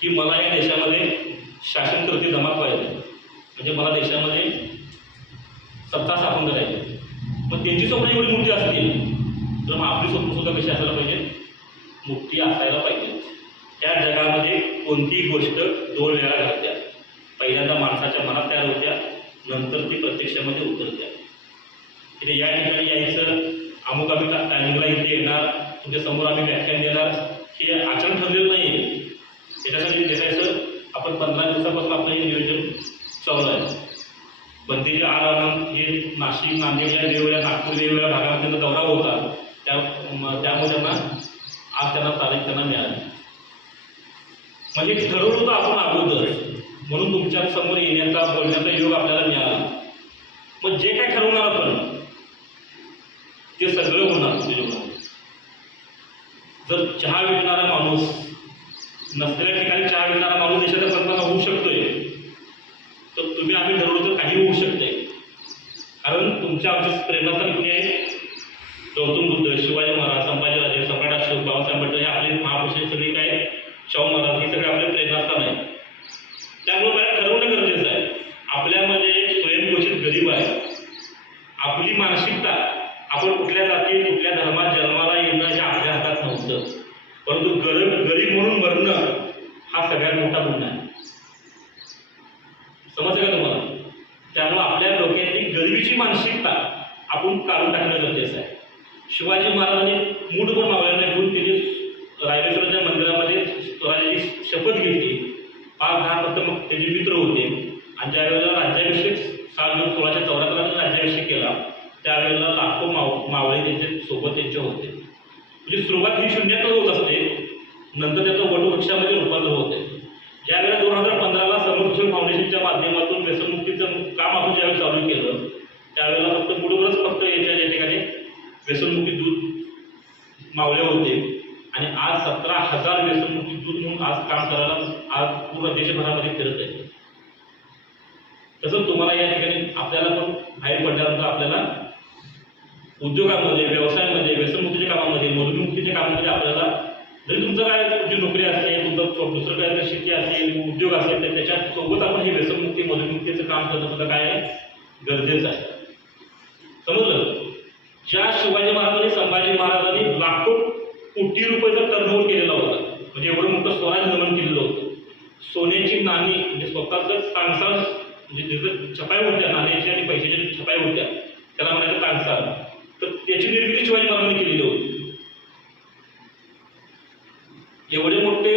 की मला या देशामध्ये शासनकर्ते जमात पाहिजे, म्हणजे मला देशामध्ये सत्ता स्थापन करायची. मग त्यांची स्वप्न एवढी मोठी असतील तर मग आपली स्वप्न सुद्धा कशी असायला पाहिजे, मोठी असायला पाहिजे. त्या जगामध्ये कोणतीही गोष्ट 2 वेळा घडत्या. पहिल्यांदा माणसाच्या मनात तयार होत्या, नंतर ती प्रत्यक्षामध्ये उतरत्या. इथे या ठिकाणी यायचं, अमुक आम्ही टायमिंगला इथे येणार, तुमच्या समोर आम्ही व्याख्यान देणार, हे आचरण ठरलेलं नाही आहे. त्याच्यासाठी देशाचं आपण 15 दिवसापासून आपलं हे नियोजन चालू आहे. बंदीचे आनंद हे नाशिक, नांदेड या वेगवेगळ्या, नागपूर वेगवेगळ्या भागामध्ये दौरा होता. त्यामुळे त्यांना आज तारीख त्यांना मिळाली. म्हणजे ठरवलं होतं आपण अगोदर, म्हणून तुमच्या समोर येण्याचा बोलण्याचा योग आपल्याला मिळाला. मग जे काय ठरवणार आपण ते सगळं होणार तुझ्या जीवनात. जर चहा विकणारा माणूस नसलेल्या ठिकाणी चहा विकणारा माणूस देशाच्या पंतप्रधान होऊ शकतोय तर तुम्ही आम्ही ठरवलं तर काही होऊ शकते. कारण तुमच्या आमच्या प्रेरणास्थान कुणी आहे? गौतम बुद्ध, शिवाजी महाराज, संभाजीराजे, सम्राट अशोक, बाबासाहेब आंबेडकर हे आपले महापुरुष सगळे काय, शाहू महाराज, हे सगळे आपले प्रेरणास्थान आहे. त्यामुळे मला ठरवणं गरजेचं आहे. आपल्यामध्ये स्वयंघोषित गरीब आहे. आपली मानसिकता, आपण कुठल्या जाती कुठल्या धर्मात जन्माला येणं हे आपल्या हातात नव्हतं, परंतु गरीब म्हणून मरणं हा सगळ्यात मोठा गुन्हा आहे. समजलं का तुम्हाला? त्यामुळे आपल्या डोक्यातली गरिबीची मानसिकता आपण काढून टाकणं गरजेचं आहे. शिवाजी महाराजांनी मूठभर मावळ्यांना घेऊन त्यांनी रायरेश्वराच्या मंदिरामध्ये स्वराज्याची शपथ घेतली. 5-10 फक्त मग त्याचे मित्र होते. आणि ज्यावेळेला राज्याभिषेक 7 जून 1674 राज्याभिषेक केला त्यावेळेला लाखो मावळे त्यांच्या सोबत त्यांच्या होते. म्हणजे सुरुवात ही शून्यातच होत असते, नंतर त्याचं वटवृक्षामध्ये रूपांतर होते. ज्यावेळेला 2015ला समर्थन फाउंडेशनच्या माध्यमातून व्यसनमुक्तीचं काम आपण ज्यावेळेस चालू केलं त्यावेळेला फक्त मुठभरच फक्त या ठिकाणी व्यसनमुक्ती दूध मावळे होते आणि आज 17,000 व्यसनमुक्ती दूध म्हणून आज काम करायला आज पूर्ण देशभरामध्ये फिरत आहे. तसंच तुम्हाला या ठिकाणी आपल्याला पण बाहेर पडल्यानंतर आपल्याला उद्योगामध्ये, व्यवसायामध्ये, व्यसनमुक्तीच्या कामामध्ये, मधुमेहमुक्तीच्या कामामध्ये आपल्याला जरी तुमचं काय तुमची नोकरी असेल, तुमचं दुसरं काय शेती असेल, उद्योग असेल तर त्याच्यासोबत आपण हे व्यसनमुक्ती, मधुमेहमुक्तीचं काम करणं सुद्धा काय आहे, गरजेचं आहे. समजलं? ज्या शिवाजी महाराजांनी, संभाजी महाराजांनी लाखो कोटी रुपयाचा टर्नओव्हर केलेला होता, म्हणजे एवढं मोठं स्वराज निर्माण केलेलं होतं. सोन्याची नाणी म्हणजे स्वतःचं तांसाळ, म्हणजे तिथं छपाई होत्या नाण्याची आणि पैशाच्या छपाई होत्या, त्याला म्हणायचं तांसाळ. तर त्याची निर्मिती शिवाजी महाराजांनी केलेली होती. एवढे मोठे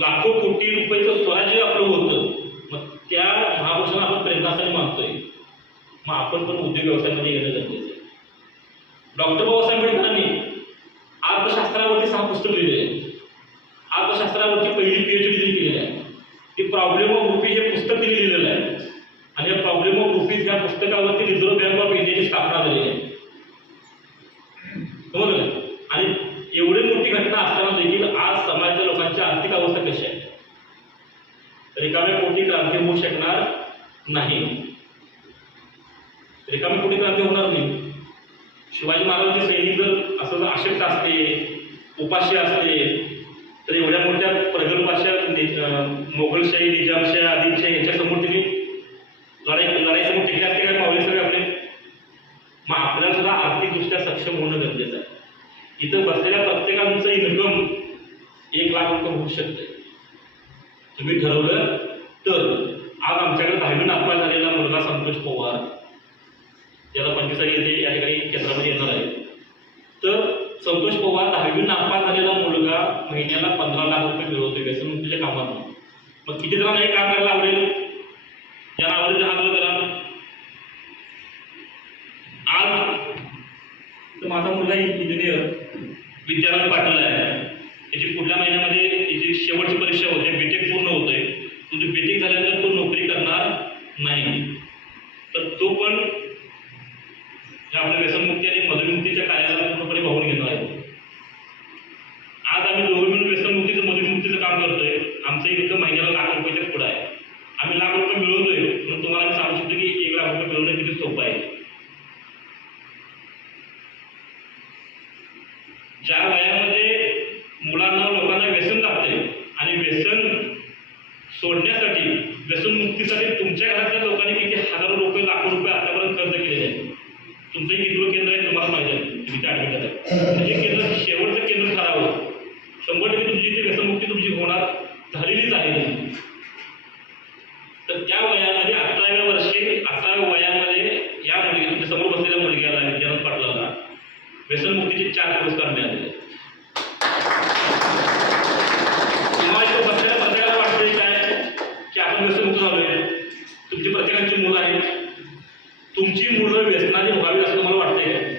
लाखो कोटी रुपयाचं स्वराज्य आपलं होतं, मग त्या महापुरुषांना आपण प्रेरणास्थानी मानतोय, मग आपण पण उद्योग व्यवसायामध्ये येणं गरजेचं आहे. डॉक्टर बाबासाहेब आंबेडकरांनी अर्थशास्त्रावरती 6 पुस्तक लिहिलेले आहेत. अर्थशास्त्रावरती पहिली PhD केलेली आहे. ती प्रॉब्लेम ऑफ रुपीज हे पुस्तक तिने लिहिलेलं आहे आणि या प्रॉब्लेम ऑफ रुपीज या पुस्तकावरती रिझर्व्ह बँक ऑफ इंडियाची स्थापना झालेली आहे. समजलं? आणि एवढी मोठी घटना असताना देखील आज समाजाच्या लोकांची आर्थिक अवस्था कशी आहे? रिकाम्या पोटी क्रांती होऊ शकणार नाही. रिकाम्या पोटी क्रांती होणार नाही. शिवाजी महाराजांचे सैनिक जर असं अशक्त असते, उपाशी असते, तर एवढ्या मोठ्या प्रगल्भ अशा मोगलशाही, निजामशाही, आदिलशाही यांच्यासमोर त्यांनी लढाईसमोर टिकले असते काय मावळे सगळे आपले? मग आपल्याला सुद्धा आर्थिकदृष्ट्या सक्षम होणं गरजेचं आहे. इथं बसलेल्या प्रत्येकाचं इन्कम 1 लाख रुपये होऊ शकते. तुम्ही ठरवलं तर. आज आमच्याकडे 10वी नापास झालेला मुलगा संतोष पवार, ज्याला 25 येथे या ठिकाणी केंद्रामध्ये येणार आहे, तर संतोष पवार 10वी नापास झालेला मुलगा महिन्याला 15 लाख रुपये मिळवतोय व्यसनमुक्तीच्या कामातून. मग किती जणांना हे काम करायला आवडेल? ज्यांना आवडेल ते हात वर करा. आज तर माझा मुलगा इंजिनियर विद्याराम पाटील आहे. त्याची पुढल्या महिन्यामध्ये त्याची शेवटची परीक्षा होते, बीटेक पूर्ण होतोय. तुझी बीटेक झाल्यानंतर तो नोकरी करणार नाही, तर तो पण आपल्या व्यसनमुक्ती आणि मधुमुक्तीच्या कार्याला पूर्णपणे वाहून घेणार आहे. आज आम्ही दोघं मिळून व्यसनमुक्तीचं मधुमुक्तीचं काम करतोय. आमचं इन्कम महिन्याला लाख रुपयाच्या पुढे आहे. आम्ही लाख रुपये मिळवतोय म्हणून तुम्हाला मी सांगू शकतो की 1 लाख रुपये मिळवणं किती सोपं आहे. ज्या वयामध्ये मुलांना लोकांना व्यसन लागते आणि व्यसन सोडण्यासाठी, व्यसनमुक्तीसाठी तुमच्या घरातल्या लोकांनी किती हजारो रुपये, लाखो रुपये आतापर्यंत खर्च केलेले आहे. तुमचं किती केंद्र आहे तुम्हाला माहिती आहे, तुम्ही त्या ॲडमिट आहे. हे केंद्र शेवटचं केंद्र ठरावं. 100% तुमची ती व्यसनमुक्ती तुमची होणार झालेलीच आहे. तर त्या वयामध्ये 18व्या वर्षी, 18व्या वयामध्ये या मुलगी समोर बसलेल्या मुलग्याला, विद्याराम पाटलाला व्यसनमुक्तीचे 4 पुरस्कार मिळालेले. बसलेल्या प्रत्येकाला वाटते काय की आपण व्यसनमुक्त झालोय. तुमची प्रत्येकाची मुलं आहेत, तुमची मुलं व्यसनाने व्हावी असं तुम्हाला वाटतंय?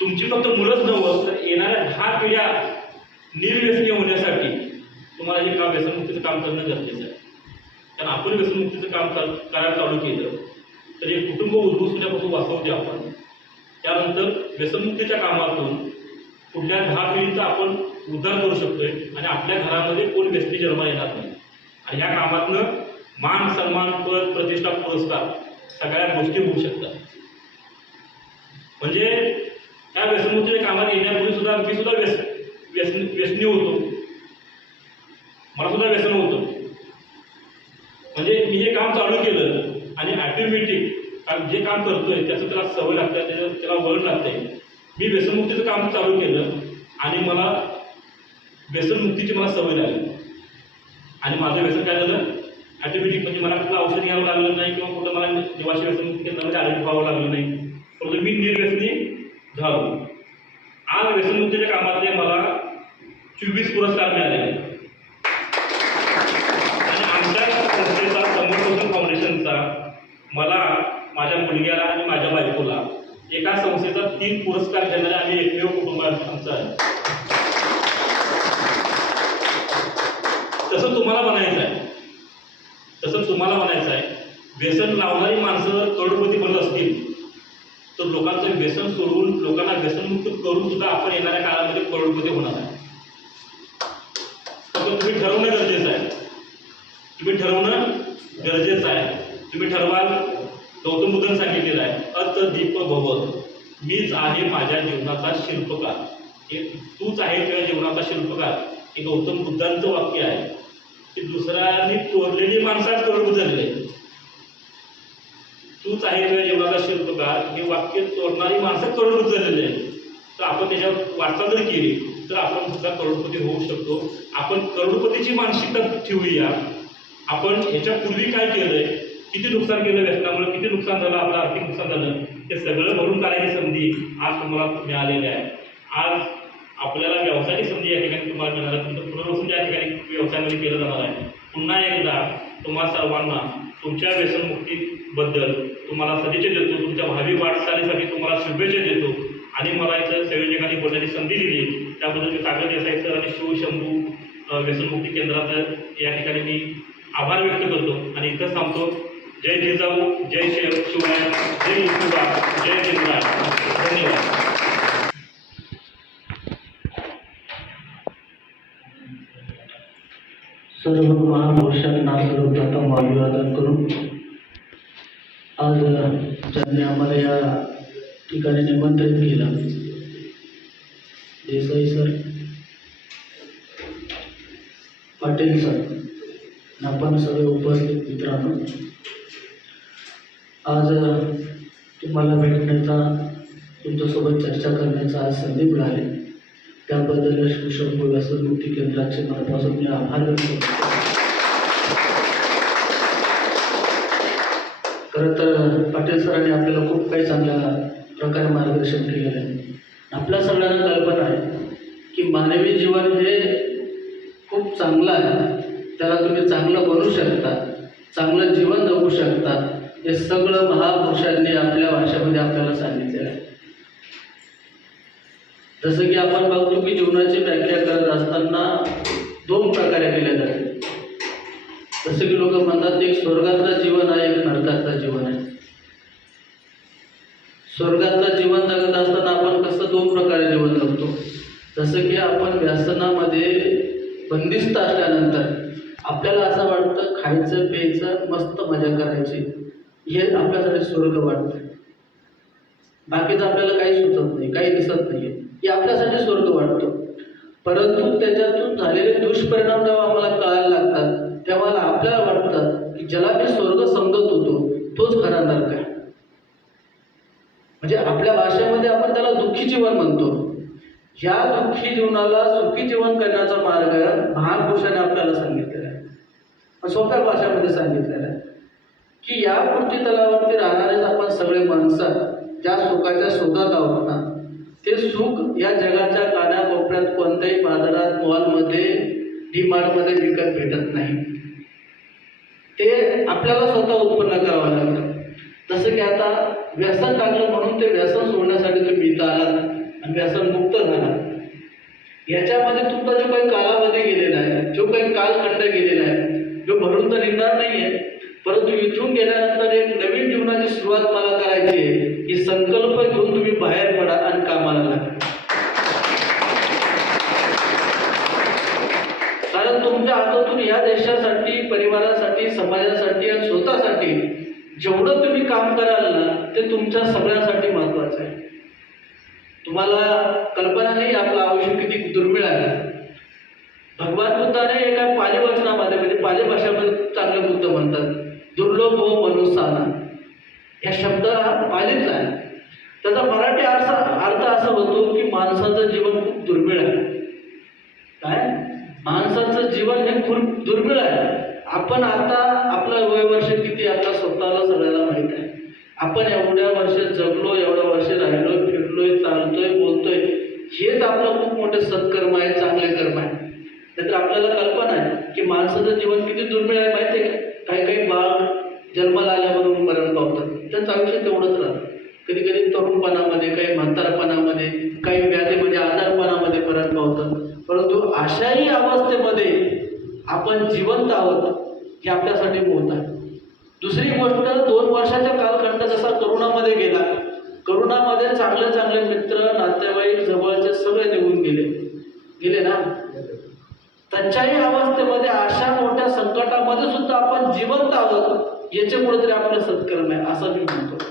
तुमची फक्त मुलंच नव्हतं तर येणाऱ्या 10 पिढ्या निर्व्यसनी होण्यासाठी तुम्हाला हे काम, व्यसनमुक्तीचं काम करणं गरजेचं आहे. कारण आपण व्यसनमुक्तीचं काम करायला चालू केलं तर हे कुटुंब उद्ध्वस्त होण्यापासून वाचवते आपण. त्यानंतर व्यसनमुक्तीच्या कामातून पुढल्या 10 पिढीचा आपण उद्धार करू शकतोय आणि आपल्या घरामध्ये कोण व्यक्ती जन्माला येणार नाही. आणि ह्या कामातनं मान, सन्मान, पद, प्रतिष्ठा, पुरस्कार सगळ्या गोष्टी होऊ शकतात. म्हणजे त्या व्यसनमुक्तीच्या कामात येण्यापूर्वी सुद्धा मी सुद्धा व्यसनी होतो. मला सुद्धा व्यसन होतं. म्हणजे मी हे काम चालू केलं आणि ॲटोमॅटिक जे काम करतोय त्याचं त्याला सवय लागते, त्याला वळण लागते. मी व्यसनमुक्तीचं काम चालू केलं आणि मला व्यसनमुक्तीची मला सवय लागली आणि माझं व्यसन काय झालं ॲटोमॅटिक. म्हणजे मला कुठलं औषध घ्यावं लागलं नाही किंवा कुठं मला निवासी व्यसनमुक्ती केंद्रामध्ये ॲडमिट व्हावं लागलं नाही, परंतु मी निर्व्यसनी झालो. आज व्यसनमुक्तीच्या कामातले मला 24 पुरस्कार मिळाले आणि आमच्या संस्थेचा, समर्थन फाउंडेशनचा, मला, माझ्या मुलग्याला आणि माझ्या बायकोला एका संस्थेचा 3 पुरस्कार देणारे आम्ही एकमेव कुटुंब आमचं आहे. तसं तुम्हाला बनायचं आहे, तसं तुम्हाला बनायचं आहे. व्यसन लावणारी माणसं जर करोडपती बनत असतील तर लोकांचं व्यसन सोडवून, लोकांना व्यसनमुक्त करून सुद्धा आपण येणाऱ्या काळामध्ये करोडपती होणार आहे. तर तुम्ही ठरवणं गरजेचं आहे. तुम्ही ठरवणं गरजेचं आहे. तुम्ही ठरवाल. गौतम बुद्धांनी सांगितलेलं आहे, अत दीप भव, मीच आहे माझ्या जीवनाचा शिल्पकार. हे तूच आहे तुझ्या जीवनाचा शिल्पकार, हे गौतम बुद्धांचं वाक्य आहे. की दुसऱ्यांनी चोरलेली माणसात करोडपती झालेले. तूच आहे तुझ्या जीवनाचा शिल्पकार हे वाक्य चोरणारी माणसं करोडपती झालेली आहे. तर आपण त्याच्यावर वाटचाल जर केली तर आपण सुद्धा करोडपती होऊ शकतो. आपण करोडपतीची मानसिकता ठेवूया. आपण ह्याच्यापूर्वी काय केलंय, किती नुकसान केलं व्यसनामुळे, किती नुकसान झालं, आपलं आर्थिक नुकसान झालं, ते सगळं भरून काढायची संधी आज तुम्हाला मिळालेली आहे. आज आपल्याला व्यवसायाची संधी या ठिकाणी तुम्हाला मिळणार आहे. तुमचं पुनर्वसन त्या ठिकाणी व्यवसायामध्ये केलं जाणार आहे. पुन्हा एकदा तुम्हा सर्वांना तुमच्या व्यसनमुक्तीबद्दल तुम्हाला सदिच्छा देतो. तुमच्या भावी वाटचालीसाठी तुम्हाला शुभेच्छा देतो. आणि मला इथं संयोजकांनी बोलण्याची संधी दिली त्याबद्दल मी सागर देसाई सर आणि शिवशंभू व्यसनमुक्ती केंद्राचं या ठिकाणी मी आभार व्यक्त करतो आणि इथं थांबतो. जय जिजाऊ, जय शिवराय, जय शिवबा, जय जिंकराय. धन्यवाद. सर्व महापुरुषांना सर्वप्रथम अभिवादन करून आज ज्यांनी आम्हाला या ठिकाणी निमंत्रित केलं, देसाई सर, पाटील सर, आपण सगळे उपस्थित मित्रांनो, आज तुम्हाला भेटण्याचा, तुमच्यासोबत चर्चा करण्याचा आज संधी मिळाली त्याबद्दल शिवशंभू व्यसनमुक्ती केंद्राचे मनापासून मी आभार व्यक्त करतो. खरं तर पाटील सरांनी आपल्याला खूप काही चांगल्या प्रकारे मार्गदर्शन केलेलं आहे. आपल्या सगळ्यांना कल्पना आहे की मानवी जीवन हे खूप चांगलं आहे, त्याला तुम्ही चांगलं बनवू शकता, चांगलं जीवन जगू शकता. हे सगळं महापुरुषांनी आपल्या भाषेमध्ये आपल्याला सांगितलेलं आहे. जसं की आपण बघतो की जीवनाची व्याख्या करत असताना दोन प्रकारे केल्या जाते. जसं की लोक म्हणतात एक स्वर्गातलं जीवन आहे, एक नरकातलं जीवन आहे. स्वर्गातलं जीवन जगत असताना आपण कसं दोन प्रकारे जीवन जगतो. जसं की आपण व्यसनामध्ये बंदिस्त असल्यानंतर आपल्याला असं वाटतं खायचं प्यायचं मस्त मजा करायची, हे आपल्यासाठी स्वर्ग वाटतं. बाकीचं आपल्याला काही सुचत नाही, काही दिसत नाही, हे आपल्यासाठी स्वर्ग वाटतो. परंतु त्याच्यातून झालेले दुष्परिणाम जेव्हा आम्हाला कळायला लागतात तेव्हा आपल्याला वाटतं की ज्याला मी स्वर्ग समजत होतो तोच खरा नरक आहे. म्हणजे आपल्या भाषेमध्ये आपण त्याला दुःखी जीवन म्हणतो. ह्या दुःखी जीवनाला सुखी जीवन करण्याचा मार्ग महापुरुषाने आपल्याला सांगितलेला आहे, सोप्या भाषेमध्ये सांगितलेला आहे की या पृथ्वी तलावरती राहणारे आपण सगळे माणसं ज्या सुखाच्या शोधात आहोत ना, ते सुख या जगाच्या कानाकोपऱ्यात कोणत्याही बाजारात, मॉलमध्ये, डीमार्टमध्ये विकत भेटत नाही. ते आपल्याला स्वतः उत्पन्न करावं लागतं. जसं की आता व्यसन टाकलं म्हणून ते व्यसन सोडण्यासाठी तुम्ही इथं आलात आणि व्यसन मुक्त झाला. याच्यामध्ये तुमचा जो काही कालावधी गेलेला आहे, जो काही कालखंड गेलेला आहे, जो भरून तर निघणार नाही आहे, परंतु इथून गेल्यानंतर एक नवीन जीवनाची सुरुवात मला करायची आहे. ही संकल्प घेऊन तुम्ही बाहेर पडा आणि कामाला लागा. कारण तुमच्या हातातून या देशासाठी, परिवारासाठी, समाजासाठी आणि स्वतःसाठी जेवढं तुम्ही काम कराल ना, ते तुमच्या सगळ्यांसाठी महत्त्वाचं आहे. तुम्हाला कल्पना नाही आपलं आयुष्य किती दुर्मिळ आहे. भगवान बुद्धाने एका पाली वचनामध्ये, म्हणजे पाली भाषेमध्ये चांगले बुद्ध म्हणतात, दुर्लभ हो मनुष्याना. या शब्द हा पालीतला आहे. त्याचा मराठी अर्थ असा होतो की माणसाचं जीवन खूप दुर्मिळ आहे. काय? माणसाचं जीवन हे खूप दुर्मिळ आहे. आपण आता आपलं वय वर्ष किती आपल्या स्वतःला सगळ्याला माहीत आहे. आपण एवढ्या वर्ष जगलो, एवढ्या वर्ष राहिलोय, फिरलोय, चालतोय, बोलतोय, हेच आपलं खूप मोठे सत्कर्म आहे, चांगले कर्म आहे. नाहीतर आपल्याला कल्पना आहे की माणसाचं जीवन किती दुर्मिळ आहे माहिती आहे का? काही काही बाळ जन्माला आल्याबरोबर मरण पावतात, त्यांचं आयुष्य तेवढंच राहतं. कधी कधी तरुणपणामध्ये, काही म्हातारपणामध्ये, काही व्याधी म्हणजे आजारपणामध्ये मरण पावतात. परंतु अशाही अवस्थेमध्ये आपण जिवंत आहोत हे आपल्यासाठी मोठ आहे. दुसरी गोष्ट, 2 वर्षाच्या कालखंड जसा करोनामध्ये गेला, करोनामध्ये चांगले चांगले मित्र, नातेवाईक, जवळचे सगळे निघून गेले ना. त्यांच्याही अवस्थेमध्ये अशा मोठ्या संकटामध्ये सुद्धा आपण जिवंत आहोत, याचे कुठेतरी आपलं सत्कर्म आहे असं मी म्हणतो.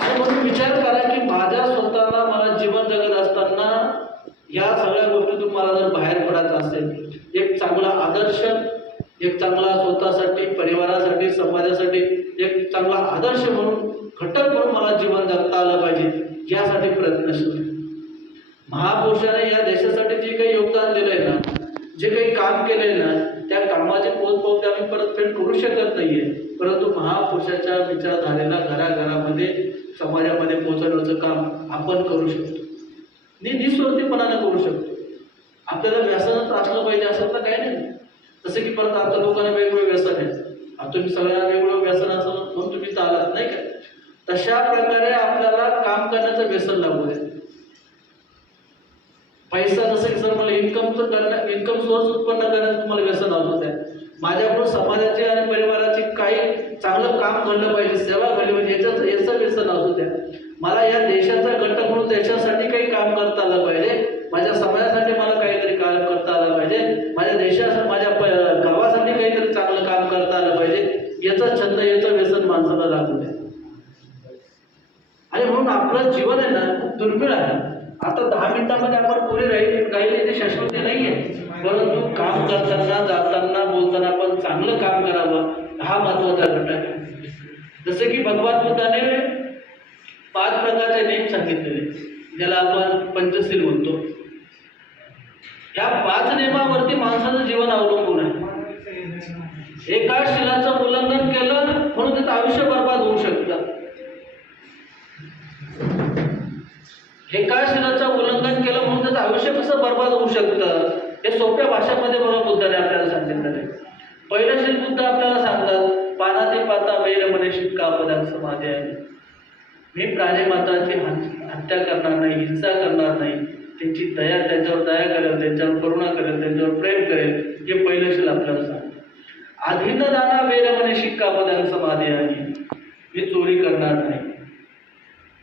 आणि म्हणून विचार करा की माझ्या स्वतःला मला जीवन जगत असताना या सगळ्या गोष्टीतून मला जर बाहेर पडायचं असेल, एक चांगला आदर्श, एक चांगला स्वतःसाठी, परिवारासाठी, समाजासाठी एक चांगला आदर्श म्हणून, घटक म्हणून मला जीवन जगता आलं पाहिजे, यासाठी प्रयत्नशील आहे. महापुरुषाने या देशासाठी जे काही योगदान दिलंय ना, जे काही काम केलंय ना, त्या कामाचे पोचपावती आम्ही परतफेड करू शकत नाहीये. परंतु महापुरुषाच्या विचारधारेला घराघरामध्ये, समाजामध्ये पोहोचवण्याचं काम आपण करू शकतो. निस्वार्थीपणाने करू शकतो. आपल्याला व्यसनच असलं पाहिजे असं तर काही नाही. जसं की परत आता लोकांना वेगवेगळं व्यसन आहे. आता तुम्ही सगळ्यांना वेगवेगळं व्यसन असं म्हणून तुम्ही चालत नाही का? तशा प्रकारे आपल्याला काम करण्याचं व्यसन लागू आहे. पैसा जसं की सर मला इन्कम सोर्स उत्पन्न करण्याचं तुम्हाला व्यसन आवडत आहे. माझ्याकडून समाजाचे आणि परिवाराचे काही चांगलं काम घडलं पाहिजे, सेवा घडली पाहिजे, याचं व्यसन असू द्या. मला या देशाचा घटक म्हणून देशासाठी काही काम करता आलं पाहिजे, माझ्या समाजासाठी मला काहीतरी काम करता आलं पाहिजे, माझ्या देशासाठी माझ्या गावासाठी काहीतरी चांगलं काम करता आलं पाहिजे, याचा छंद याचं व्यसन माणसाला लागू द्या. आणि म्हणून आपलं जीवन आहे ना खूप दुर्मिळ आहे. आता 10 मिनिटांमध्ये आपण पुढे राहिले ते शाश्वती नाहीये, परंतु काम करताना जाताना बोलताना आपण चांगलं काम करावं हा महत्वाचा घटक आहे. जसे की भगवान बुद्धाने 5 प्रकारचे नियम सांगितलेले, ज्याला आपण पंचशील म्हणतो. या 5 नियमावरती माणसाचं जीवन अवलंबून आहे. एका शिलाचं उल्लंघन केलं म्हणून त्याचं आयुष्य बर्बाद होऊ शकतं. एका शिलाचं उल्लंघन केलं म्हणून त्याचं आयुष्य कसं बर्बाद होऊ शकतं हे सोप्या भाषेमध्ये बरोबर बुद्धाने आपल्याला सांगितलं आहे. पहिलं शील बुद्ध आपल्याला सांगतात, पानाती पाता वैर मने शिक्का पदांग समाधी आहे. मी प्राणी मात्रांची हत्या करणार नाही, हिंसा करणार नाही, त्यांची त्यांच्यावर दया करेल, त्यांच्यावर करुणा करेल, त्यांच्यावर प्रेम करेल, हे पहिलं शील आपल्याला सांगतं. अधीन दाना वैर मने शिक्का पदांग समाधी आहे. मी चोरी करणार नाही.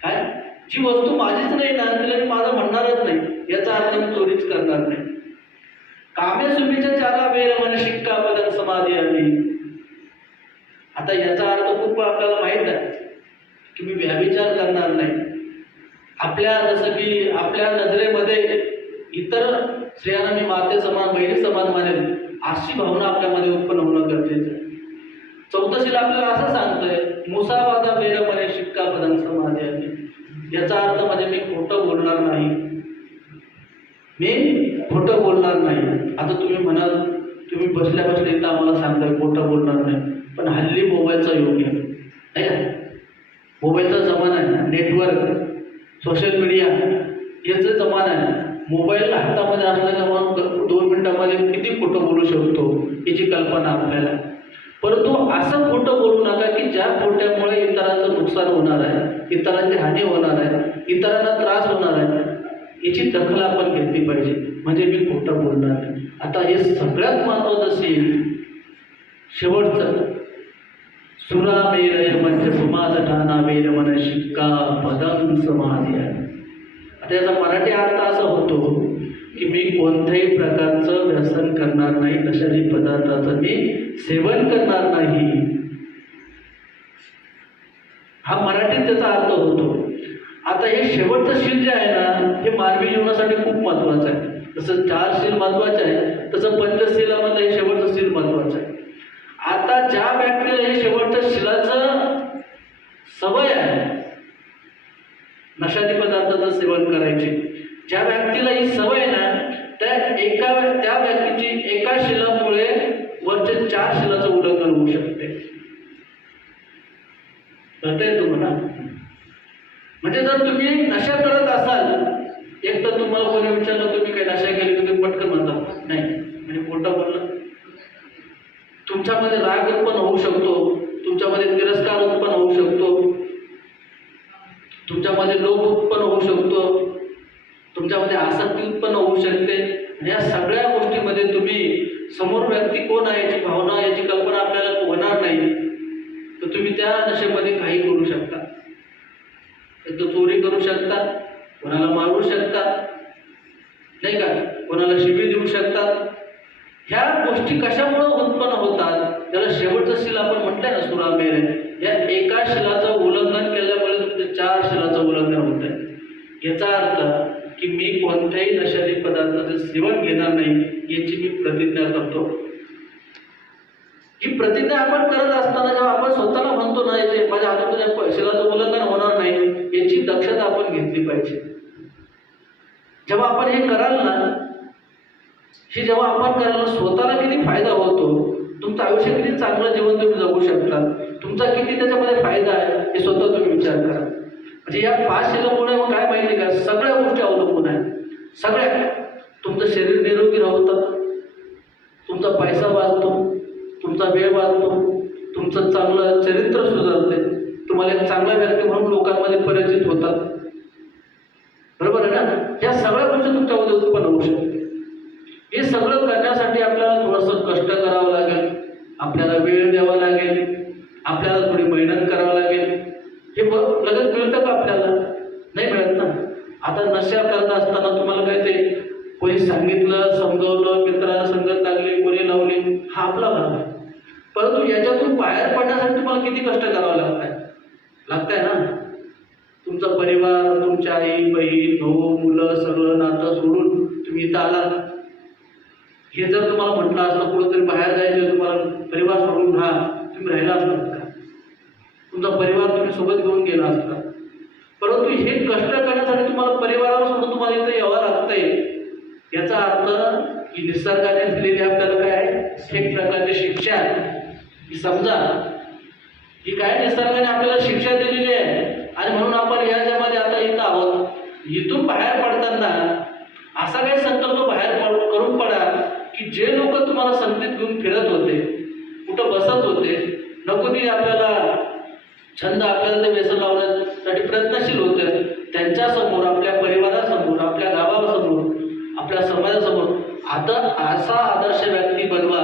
काय जी वस्तू माझीच नाही ना तिला मी माझं म्हणणारच नाही, याचा अर्थ मी चोरीच करणार नाही. कामे सुमीच्या चारा वेर मन शिक्का पदन समाधी आली. आता याचा अर्थ खूप आपल्याला माहित आहे की मी व्यभिचार करणार नाही. आपल्या जसं की आपल्या नजरेमध्ये इतर स्त्रियांना मी माते समान बहिणी समान मानेल अशी भावना आपल्यामध्ये उत्पन्न होणं गरजेचं आहे. चौथं शील आपल्याला असं सांगतोय, मुसावादा वेर मने शिक्का पदन समाधी आली. याचा अर्थ म्हणजे मी खोटं बोलणार नाही, मी खोटं बोलणार नाही. आता तुम्ही म्हणाल तुम्ही बसल्या बसल्या इथं आम्हाला सांगताय खोटं बोलणार नाही, पण हल्ली मोबाईलचा युग आहे ना, मोबाईलचा जमाना आहे, नेटवर्क सोशल मीडिया याचा जमाना आहे. मोबाईल हातामध्ये असल्याने मग 2 मिनिटांमध्ये किती खोटं बोलू शकतो याची कल्पना आपल्याला. परंतु असं खोटं बोलू नका की ज्या खोट्यामुळे इतरांचं नुकसान होणार आहे, इतरांची हानी होणार आहे, इतरांना त्रास होणार आहे, याची दखल आपण घेतली पाहिजे. म्हणजे मी खोटं बोलणार नाही. आता हे सगळ्यात महत्वाचं शील शेवटचं, सुरा मेर म्हणजे भूमाद ठाणा वेर मन शिक्का पदं समाधी आहे. आता याचा मराठी अर्थ असा होतो की मी कोणत्याही प्रकारचं व्यसन करणार नाही, नशाली पदार्थाचं मी सेवन करणार नाही. हा मराठीत त्याचा अर्थ होतो. आता हे शेवटचं शील जे आहे ना हे मानवी जीवनासाठी खूप महत्वाचं आहे. जसं 4 शील महत्वाचे आहे तसं पंचशीलामध्ये हे शेवटचं शील महत्वाचं आहे. आता ज्या व्यक्तीला हे शेवटच्या शीलाचं सवय आहे नशादी पदार्थाचं सेवन करायची, ज्या व्यक्तीला ही सवय ना त्या व्यक्तीची एका शिलामुळे वरच्या 4 शिलाचं उल्लंघन होऊ शकते. कळतंय तुम्हाला? म्हणजे जर तुम्ही नशा करत असाल, एक तर तुम्हाला कोणी विचारलं तुम्ही काही नशा केली तुम्ही पटकन म्हणता नाही म्हणजे खोटं बोललं. तुमच्यामध्ये राग उत्पन्न होऊ शकतो, तुमच्यामध्ये तिरस्कार उत्पन्न होऊ शकतो, तुमच्यामध्ये लोभ उत्पन्न होऊ शकतो, तुमच्यामध्ये आसक्ती उत्पन्न होऊ शकते. या सगळ्या गोष्टीमध्ये तुम्ही समोर व्यक्ती कोण आहे याची भावना याची कल्पना आपल्याला होणार नाही, तर तुम्ही त्या नशेमध्ये काही करू शकता. एक तर चोरी करू शकता, कोणाला मारू शकता नाही का, कोणाला शिवी देऊ शकतात. ह्या गोष्टी कशामुळे उत्पन्न होतात? त्याला शेवटचं शील आपण म्हटलंय ना सुरामेर, या एका शिलाचं उल्लंघन केल्यामुळे तुमच्या 4 शिलाचं उल्लंघन होत आहे. याचा अर्थ की मी कोणत्याही नशाली पदार्थाचं सेवन घेणार नाही याची मी प्रतिज्ञा करतो. ही प्रतिज्ञा आपण करत असताना जेव्हा आपण स्वतःला म्हणतो ना याचे माझ्या हातून शिलाचं उल्लंघन होणार नाही याची दक्षता आपण घेतली पाहिजे. जेव्हा आपण हे कराल ना, हे जेव्हा आपण कराल स्वतःला किती फायदा होतो, तुमचं आयुष्य किती चांगलं जीवन तुम्ही जगू शकता, तुमचा किती त्याच्यामध्ये फायदा आहे हे स्वतः तुम्ही विचार करा. म्हणजे या 5 शिलामुळे काय माहिती का सगळ्या गोष्टी अवलंबून आहेत. सगळ्या तुमचं शरीर निरोगी राहतं, तुमचा पैसा वाचतो, तुमचा वेळ वाचतो, तुमचं चांगलं चरित्र सुधारते, तुम्हाला एक चांगला व्यक्ती म्हणून लोकांमध्ये परिचित होतात. बरोबर आहे ना? या सगळ्या गोष्टी तुमच्यामध्ये उत्पन्न होऊ शकते. हे सगळं करण्यासाठी आपल्याला थोडंसं कष्ट करावं लागेल, आपल्याला वेळ द्यावा लागेल, आपल्याला थोडी मेहनत करावं लागेल. हे लगेच मिळतं का आपल्याला? नाही मिळत ना. आता नशा करत असताना तुम्हाला काय ते कोणी सांगितलं, समजवलं, मित्राला संगत लागली, कोणी लावली, हा आपला भाग आहे. परंतु याच्यातून बाहेर पडण्यासाठी तुम्हाला किती कष्ट करावं लागतंय ना. तुमचा परिवार, तुमची आई, बहीण, भाऊ, मुलं, सगळं नातं सोडून तुम्ही इथं आलात. हे जर तुम्हाला म्हटलं असतं कुठंतरी बाहेर जायचं, तुम्हाला परिवार सोडून राहा, तुम्ही राहिला असतात का? तुमचा परिवार तुम्ही सोबत घेऊन गेला असता. परंतु हे कष्ट करण्यासाठी तुम्हाला परिवाराला सोडून तुम्हाला इथं यावं लागतंय. याचा अर्थ की निसर्गाने दिलेली आपल्याला काय आहे, एक प्रकारची शिक्षा ही समजा. ही काय निसर्गाने आपल्याला शिक्षा दिलेली आहे आणि म्हणून आपण या जगामध्ये आता इथं आहोत. इथून बाहेर पडताना असा काही संकल्प करून पडा की जे लोक तुम्हाला संगीत घेऊन फिरत होते, कुठं बसत होते, नको ती आपल्याला छंद आपल्याला ते व्यसन लावण्यासाठी प्रयत्नशील होते, त्यांच्यासमोर, आपल्या परिवारासमोर, आपल्या गावासमोर, आपल्या समाजासमोर आता असा आदर्श व्यक्ती बनवा,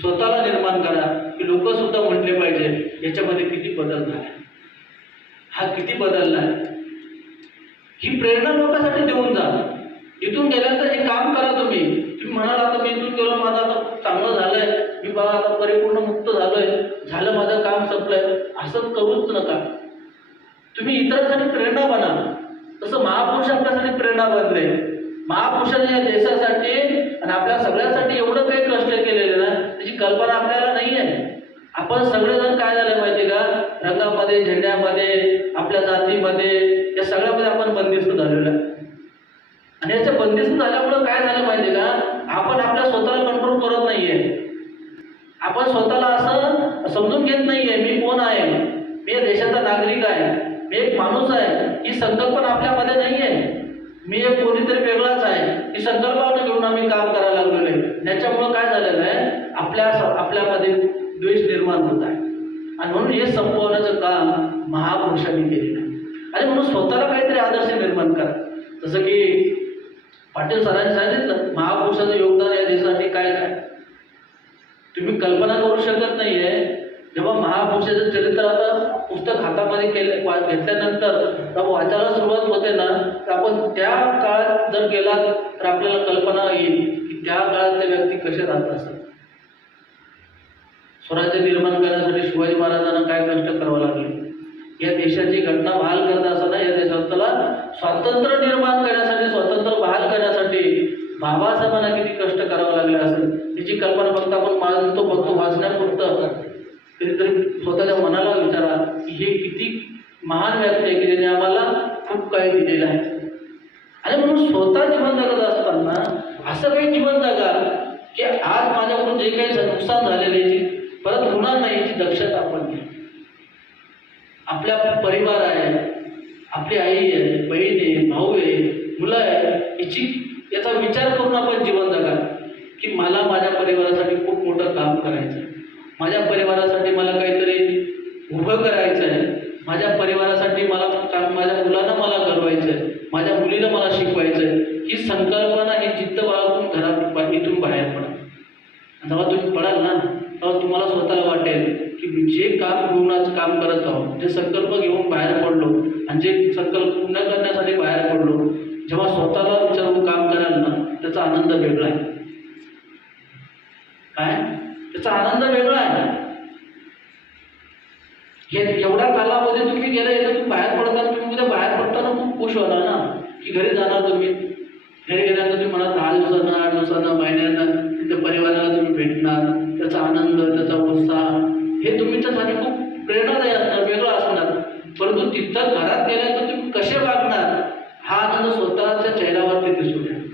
स्वतःला निर्माण करा की लोक सुद्धा म्हटले पाहिजे याच्यामध्ये किती बदल झाला, हा किती बदलला आहे. ही प्रेरणा लोकांसाठी देऊन जा. इथून गेल्यानंतर हे काम करा. तुम्ही म्हणाल आता मी इथून गेलो, माझं आता चांगलं झालंय, मी बाबा आता परिपूर्ण मुक्त झालं, माझं काम संपलंय, असं करूच नका. तुम्ही इतरांसाठी प्रेरणा बना. तसं महापुरुष आपल्यासाठी प्रेरणा बनले. महापुरुषाने या देशासाठी आणि आपल्या सगळ्यांसाठी एवढं काही कष्ट केलेलं ना, त्याची कल्पना आपल्याला नाही आहे. आपण सगळेजण काय झालं माहिती का, रंगामध्ये, झेंड्यामध्ये, आपल्या जातीमध्ये, या सगळ्यामध्ये आपण बंदिस्त झालेलो आहे. आणि याच्या बंदिस्त झाल्यामुळं काय झालं माहिती का, आपण आपल्या स्वतःला कंट्रोल करत नाहीये. आपण स्वतःला असं समजून घेत नाहीये, मी कोण आहे, मी या देशाचा नागरिक आहे, मी एक माणूस आहे, ही संकल्पना आपल्यामध्ये नाही आहे. मी एक कोणीतरी वेगळाच आहे, ही संकल्पना घेऊन आम्ही काम करायला लागलेलो आहे. त्याच्यामुळं काय झालेलं आहे, आपल्यामध्ये द्वेष निर्माण होत आहे. आणि म्हणून हे संपवण्याचं काम महापुरुषांनी केलेलं आहे. आणि म्हणून स्वतःला काहीतरी आदर्श निर्माण करा. जसं की पाटील सरांनी सांगितलं, महापुरुषाचं योगदान या देशासाठी काय काय तुम्ही कल्पना करू शकत नाहीये. जेव्हा महापुरुषाचं चरित्र आता पुस्तक हातामध्ये घेतल्यानंतर जेव्हा वाचायला सुरुवात होते ना, तर आपण त्या काळात जर गेलात तर आपल्याला कल्पना येईल की त्या काळात ते व्यक्ती कसे राहत असत. स्वराज्य निर्माण करण्यासाठी शिवाजी महाराजांना काय कष्ट करावं लागले, या देशाची घटना बहाल करत असताना या देशाला स्वातंत्र्य निर्माण करण्यासाठी, स्वातंत्र्य बहाल करण्यासाठी बाबासाहेबांना किती कष्ट करावं लागले असेल, याची कल्पना फक्त आपण फक्त वाचण्यापुरतं कधीतरी स्वतःच्या मनाला विचारा की हे किती महान व्यक्ती आहे की ज्याने आम्हाला खूप काही दिलेलं आहे. आणि म्हणून स्वतः जीवन जगत असताना असं काही जीवन जगा की आज माझ्याकडून जे काही नुकसान झालेले परत होणार नाही, याची दक्षता आपण घ्या. आपल्या परिवार आहे, आपली आई आहे, बहीण आहे, भाऊ आहे, मुलं आहे, याचा विचार करून आपण जीवन जगा की मला माझ्या परिवारासाठी खूप मोठं काम करायचं आहे, माझ्या परिवारासाठी मला काहीतरी उभं करायचं आहे, माझ्या परिवारासाठी माझ्या मुलांना मला घडवायचं आहे, माझ्या मुलीला मला शिकवायचं आहे. ही संकल्पना, ही जिद्द बाळगून इथून बाहेर पडा. जेव्हा तुम्ही पडाल ना, तेव्हा तुम्हाला स्वतःला वाटेल की मी जे घेऊन काम करत आहोत, जे संकल्प घेऊन बाहेर पडलो आणि जे संकल्प पूर्ण करण्यासाठी बाहेर पडलो, जेव्हा स्वतःला विचारून काम कराल ना, त्याचा आनंद वेगळा आहे. काय त्याचा आनंद वेगळा आहे. हे एवढ्या कालामध्ये तुम्ही गेला, इथं तुम्ही बाहेर पडताना, तुम्ही उद्या बाहेर पडताना खूप खुश होणार ना की घरी जाणार. तुम्ही घरी गेल्यानंतर तुम्ही म्हणा 10 दिवसांना, 8 दिवसांना, महिन्यांना तिथं परिवाराला तुम्ही भेटणार. त्याचा आनंद, त्याचा उत्साह हे तुमच्यासाठी खूप प्रेरणादायी असणार, वेगळं असणार. परंतु तिथं घरात गेल्यानंतर तुम्ही कसे वागणार, हा आनंद स्वतःच्या चेहऱ्यावरती दिसून येईल.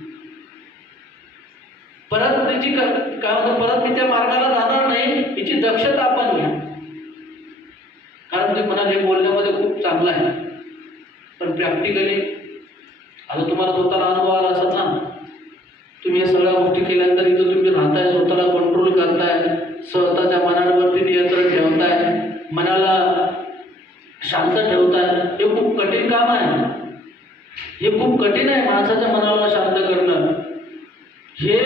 परत त्याची काय म्हणतात, परत मी त्या मार्गाला जाणार नाही, याची दक्षता आपण घ्या. कारण तुम्ही म्हणाल हे बोलण्यामध्ये खूप चांगलं आहे, पण प्रॅक्टिकली आता तुम्हाला स्वतःला अनुभव आला असेल ना, तुम्ही या सगळ्या गोष्टी केल्यानंतर इथं तुम्ही राहताय, स्वतःला कंट्रोल करताय, स्वतःच्या मनावरती नियंत्रण ठेवताय, मनाला शांत ठेवताय. हे खूप कठीण काम आहे. हे खूप कठीण आहे माणसाच्या मनाला शांत करणं. हे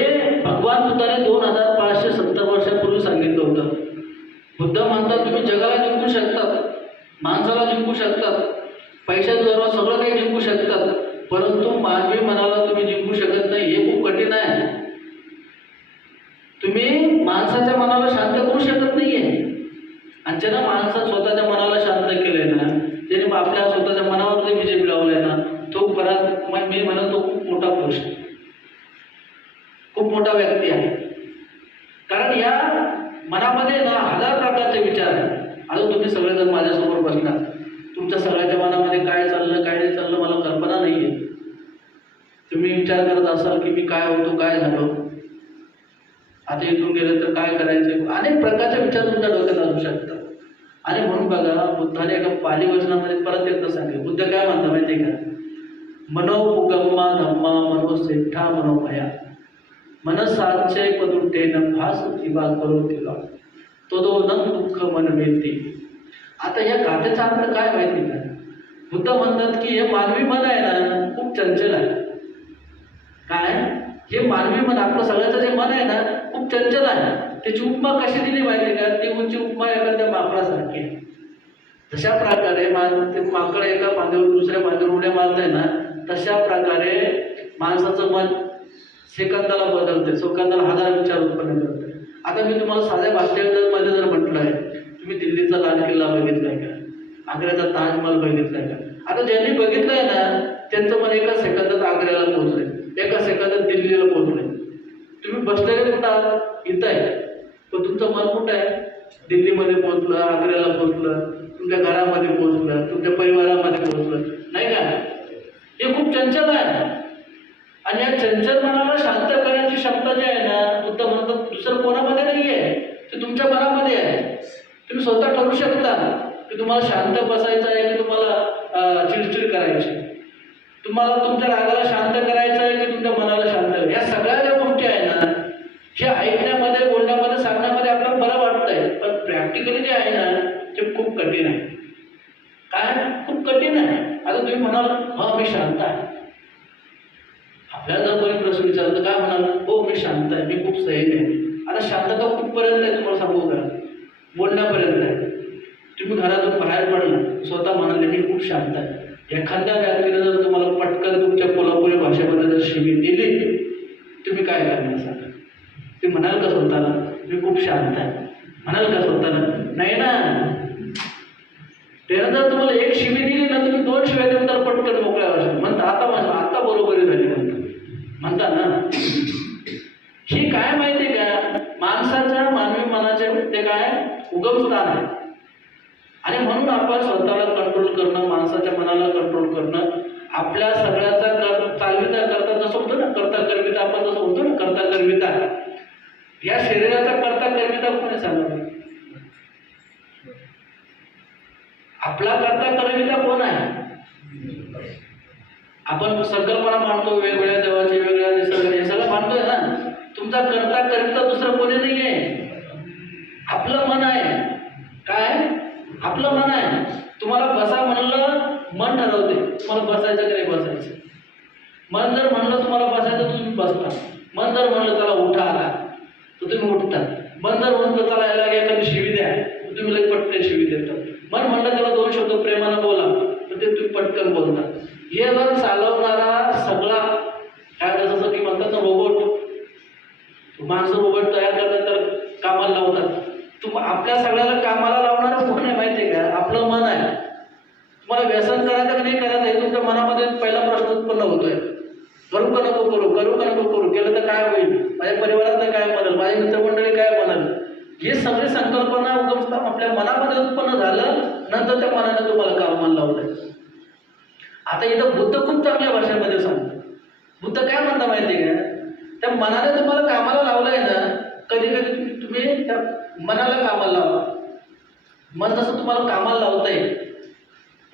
भगवान बुद्धाने 2570 वर्षापूर्वी सांगितलं होतं. बुद्ध म्हणतात तुम्ही जगाला जिंकू शकतात, माणसाला जिंकू शकतात, पैशाद्वारे सगळं काही जिंकू शकतात, परंतु मानवी मनाला तुम्ही जिंकू शकत नाही. हे खूप कठीण आहे. तुम्ही माणसाच्या मनाला शांत करू शकत नाहीये. आणि ज्यानं माणसं स्वतःच्या मनाला शांत केलंय ना, ज्याने आपल्या स्वतःच्या मनावर जे विजय मिळवलाय ना, तो परत मी म्हणत तो खूप मोठा पुरुष आहे, खूप मोठा व्यक्ती आहे. कारण या मनामध्ये ना 1000 प्रकारचे विचार आहेत. आता तुम्ही सगळेजण माझ्यासमोर बसणार, तुमच्या सगळ्याच्या मनामध्ये काय चाललं काय नाही चाललं मला कल्पना नाही आहे. तुम्ही विचार करत असाल की मी काय होतो, काय झालो, आता इथून गेलं तर काय करायचं, अनेक प्रकारचे विचार तुमच्या डोक्यात असू शकतात. आणि म्हणून बघा, बुद्धाने एका पाली वचनामध्ये परत एकदा सांगितलं. बुद्ध काय म्हणता माहिती आहे का? मनोपुगम्मा धम्मा मनोसेठा मनोभया मनसाचे पदुट्टेन भास किंवा करो तिला तो न दुःख मनवेती. आता या गाथेचा अर्थ काय माहिती का? बुद्ध म्हणतात की हे मानवी मन आहे ना, खूप चंचल आहे. काय हे मानवी मन, आपलं सगळ्याचं जे मन आहे ना, खूप चंचल आहे. त्याची उपमा कशी दिली माहिती का? ती उंची उपमा एखाद्या माकडासारखी आहे. तशा प्रकारे ते माकड एका मांडीवर दुसऱ्या मांडीवर उड्या मारत आहे ना, तशा प्रकारे माणसाचं मन सेकंदाला बदलते, सेकंदाला 1000 विचार उत्पन्न करते. आता मी तुम्हाला साध्या भाषेमध्ये जर म्हटलं आहे, तुम्ही दिल्लीचा लाल किल्ला बघितलाय का, आग्र्याचा ताजमहल बघितलाय का? आता ज्यांनी बघितलंय ना, त्यांचं मन एका सेकंदात आग्र्याला पोहोचलंय, एका सेकंदात दिल्लीला पोहोचलंय. तुम्ही बसलेले कुठं आहात? इथं आहे, पण तुमचं मन कुठं आहे? दिल्लीमध्ये पोहोचलं, आग्र्याला पोहोचलं, तुमच्या घरामध्ये पोहोचलं, तुमच्या परिवारामध्ये पोहोचलं, नाही का? हे खूप चंचल आहे. आणि या चंचल मनाला शांत करण्याची क्षमता जी आहे ना, बुद्ध म्हणतात दुसरं कोणामध्ये नाही आहे, ते तुमच्या मनामध्ये आहे. तुम्ही स्वतः ठरवू शकता की तुम्हाला शांत बसायचं आहे की तुम्हाला चिडचिड करायची, तुम्हाला तुमच्या रागाला शांत करायचं आहे की तुमच्या मनाला शांत करायचं. या सगळ्या ज्या गोष्टी आहे ना, हे ऐकण्यामध्ये, बोलण्यामध्ये, सांगण्यामध्ये आपल्याला बरं वाटतंय, पण प्रॅक्टिकली जे आहे ना, ते खूप कठीण आहे. काय खूप कठीण आहे. आता तुम्ही म्हणाल हा मी शांत आहे, आपल्याला जर कोणी प्रश्न विचारलं काय म्हणाल? हो मी शांत आहे, मी खूप संयमी आहे. आता शांतता कुठपर्यंत आहे तुम्हाला सांगू का? बोलण्यापर्यंत आहे. तुम्ही घरातून बाहेर पडला, स्वतः म्हणाले मी खूप शांत आहे. एखाद्या व्यक्तीने जर तुम्हाला पटकन तुमच्या कोल्हापुरी भाषेमध्ये जर शिवी दिली, तुम्ही काय करणार सांगा? ते म्हणाल का स्वतःला मी खूप शांत आहे? म्हणाल का स्वतःला? नाही ना. त्यानं जर तुम्हाला एक शिवी दिली ना, तुम्ही 2 शिव्या देऊन तर पटकन मोकळ्या भाषेत म्हणता आता बरोबरी झाली म्हणता ना. ही काय माहिती आहे का? माणसाच्या मानवी मनाचे ते काय उगमस्थान आहे. आणि म्हणून आपण स्वतःला कंट्रोल करणं, माणसाच्या मनाला कंट्रोल करणं, आपल्या सगळ्याचा चालविता करता जसं होतं ना, करता करविता आपण जसं होतो ना, करता करविता. या शरीराचा करता करविता कोणी सांगा? आपला करता करविता कोण आहे? आपण संकल्पना मांडतो वेगवेगळ्या देवाची, वेगवेगळ्या निसर्ग, हे सगळं मांडतोय ना. तुमचा करता करता दुसरं कोणी नाही आहे, आपलं मन आहे. काय? आपलं मन आहे. तुम्हाला बसा म्हणलं, मन ठरवते तुम्हाला बसायचं की नाही बसायचं. मन जर म्हणलं तुम्हाला बसायचं तर तुम्ही बसता. मन जर म्हणलं त्याला उठा आला तर तुम्ही उठता. मन जर म्हणलं त्याला याला एखादी शिवी द्या तर तुम्ही लगेच पटकन शिवी देता. मन म्हणलं त्याला 2 शब्द प्रेमानं बोला तर ते तुम्ही पटकन बोलता. हे जर चालवणारा सगळा काय जसं की म्हणतात ना रोबोट, माणसं रोबोट तयार करतात तर कामाला लावतात. आपल्या सगळ्याला कामाला लावणारं कोण आहे माहिती आहे का? आपलं मन आहे. तुम्हाला व्यसन करायचं की नाही करायचं हे तुमच्या मनामध्ये पहिला प्रश्न उत्पन्न होतोय. करू का नको करू, करू का नको करू, केलं तर काय होईल, माझ्या परिवारातलं काय म्हणाल, माझी मित्रमंडळी काय म्हणाल, हे सगळी संकल्पना उगमस्थान आपल्या मनामध्ये उत्पन्न झालं. नंतर त्या मनाने तुम्हाला कामाला लावलंय. आता इथं बुद्ध खूप चांगल्या भाषेमध्ये सांगतो. बुद्ध काय म्हणता माहिती आहे का? त्या मनाने तुम्हाला कामाला लावलंय ना, कधी कधी तुम्ही त्या मनाला कामाला लावा. मन जसं तुम्हाला कामाला लावतंय,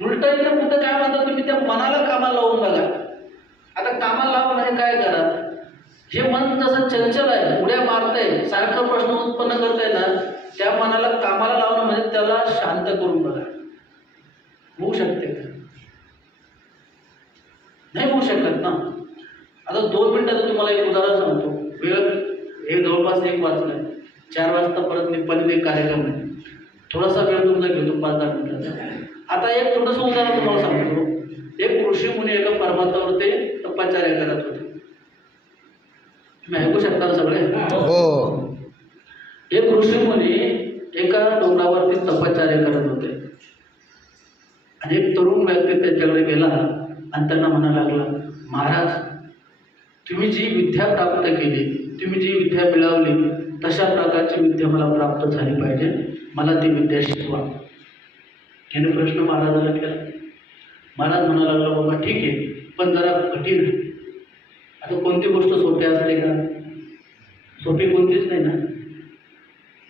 उलट इथं बुद्ध काय म्हणतात, तुम्ही त्या मनाला कामाला लावून बघा. आता कामाला लावा म्हणजे काय करा, हे मन जसं चंचल आहे, उड्या मारतंय, सारखं प्रश्न उत्पन्न करतंय ना, त्या मनाला कामाला लावणं म्हणजे त्याला शांत करून बघा. होऊ शकते का? नाही होऊ शकत ना. आता 2 मिनिटात तुम्हाला एक उदाहरण सांगतो. वेळ हे जवळपास 1 वाजलाय, 4 वाजता परत निप्पाणीत एक कार्यक्रम आहे. थोडासा वेळ तुमचा घेतो 5-10 मिनिटाचा. आता एक छोटंसं उदाहरण तुम्हाला सांगतो. एक ऋषी मुनी एका पर्वतावर ते तपश्चर्या करत होते. तुम्ही ऐकू शकता ना सगळे? हो. एक ऋषी मुनी एका डोंगरावरती तपश्चर्या करत होते आणि एक तरुण व्यक्ती त्याच्याकडे गेला आणि त्यांना म्हणायला लागला, महाराज, तुम्ही जी विद्या प्राप्त केली, तुम्ही जी विद्या मिळवली, तशा प्रकारची विद्या मला प्राप्त झाली पाहिजे, मला ती विद्या शिकवा. याने प्रश्न महाराजाला केला. महाराज म्हणायला लागला, बाबा ठीक आहे, पण जरा कठीण आहे. आता कोणती गोष्ट सोपी असते का? सोपी कोणतीच नाही ना.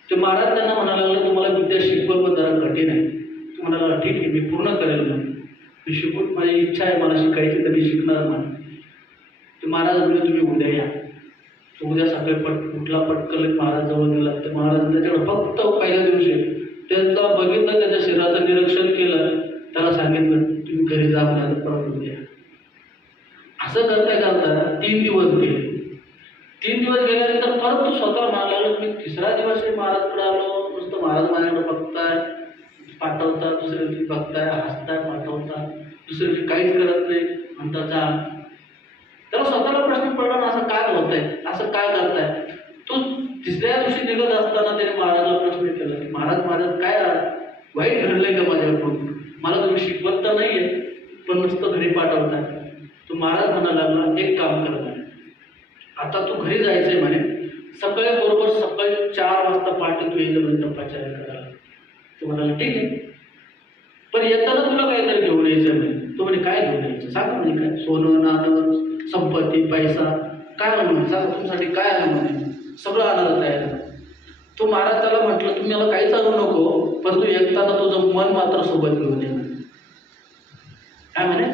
ते महाराज त्यांना म्हणायला लागले, तुम्हाला विद्या शिकवल पण जरा कठीण आहे. तो म्हणाला, ठीक आहे, मी पूर्ण करेल ना, मी शिकून, माझी इच्छा आहे मला शिकायची, तर मी शिकणार नाही. ते महाराज म्हणजे तुम्ही उद्या या. तो उद्या सकाळी कुठला पटकन महाराजाजवळ गेला. तर महाराज त्याच्याकडे फक्त पहिल्या दिवशी त्यांचा बघितलं, त्याच्या शरीराचं निरीक्षण केलं, त्याला सांगितलं तुम्ही घरी जा, म्हणाला परत उद्या. असं करता करता 3 दिवस गेले. 3 दिवस गेल्यानंतर परत तो स्वतः म्हणायला लागला, मी 3रा दिवस महाराजकडे आलो, नुसतं महाराज माझ्याकडे बघताय, पाठवता, दुसऱ्या दिवशी बघताय, हसताय, पाठवता, दुसऱ्या दिवशी काहीच करत नाही, म्हणता जा. त्याला स्वतःला प्रश्न पडला ना, असं काय होतंय, असं काय करताय. तो 3ऱ्या दिवशी निघत असताना त्याने महाराजाला प्रश्न केला की महाराज काय वाईट घडलंय का माझ्याकडून, मला तुम्ही शिकवत तर नाहीये, पण नुसतं घरी पाठवताय. तो महाराज म्हणायला लागला, एक काम करणार, आता तू घरी जायचंय म्हणे, सकाळी बरोबर सकाळी 4 वाजता पहाटे तू येईल म्हणजे तपश्चर्या करायला. तो म्हणाला ठीक आहे, पण येताना तुला काहीतरी घेऊन यायचं म्हणे. तो म्हणे काय घेऊन यायचं सांगा, म्हणजे काय, सोनं नाणं संपत्ती पैसा काय म्हणे, सांगा तुमच्यासाठी काय आहे म्हणे, सगळं आणायला तयार आहे. तो महाराज त्याला म्हटलं, तुम्ही मला काहीच आणू नको, पण तू येताना तुझं मन मात्र सोबत घेऊन ये. काय म्हणे,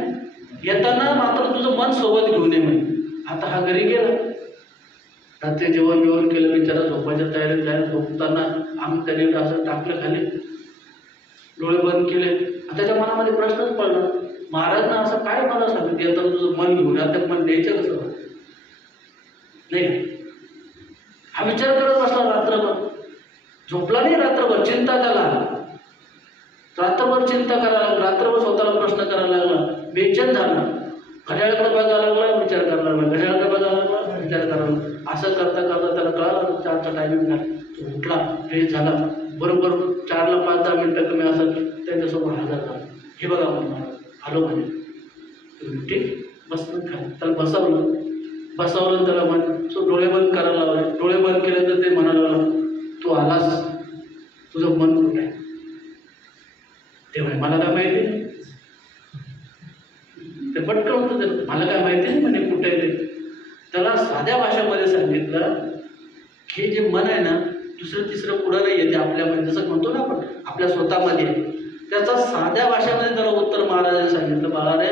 येताना मात्र तुझं मन सोबत घेऊन ये म्हणे. आता हा घरी गेला, रात्री जेवण केलं, बिचारा झोपायच्या तयारीत जायला, झोपताना आम्ही त्याने असं टाकलं खाली, डोळे बंद केले. त्याच्या मनामध्ये प्रश्नच पडला, महाराजनं असं काय मला सांगितलं, येताना तुझं मन घेऊन, आता मन द्यायचं कसं नाही. हा विचार करत बसला रात्रभर, झोपला नाही रात्रभर, चिंता त्याला, रात्रभर चिंता करायला लागला, रात्रभर स्वतःला प्रश्न करायला लागला, बेचैन झाला. घड्याळाकडे बघायला लागला, विचार करायला लागला, घड्याळाकडे बघायला लागला, विचार करायला लागला. असं करता करता त्याला कळालं 4चा टायमिंग झाला. तो उठला, फ्रेश झाला, बरोबर 4ला 5-10 मिनिटं कमी असं त्यांच्यासमोर हजर झाला. हे बघा म्हणून आलो म्हणे. ठीक, बसलं काय, त्याला बसवलं त्याला म्हणे, सो डोळे बंद करायला लावले. डोळे बंद केले तर ते म्हणायला लागला, तू आलास, तुझं मन कुठे आहे. ते म्हणे मला काय माहिती नाही. ते पटकन होतं, मला काय माहिती नाही म्हणे कुठे आहे ते. त्याला साध्या भाषेमध्ये सांगितलं की जे मन आहे ना, दुसरं तिसरं पुढं नाही आहे, ते आपल्यामध्ये, जसं म्हणतो ना आपण आपल्या स्वतःमध्ये आहे. त्याचा साध्या भाषेमध्ये त्याला उत्तर महाराजांनी सांगितलं, बाळा रे,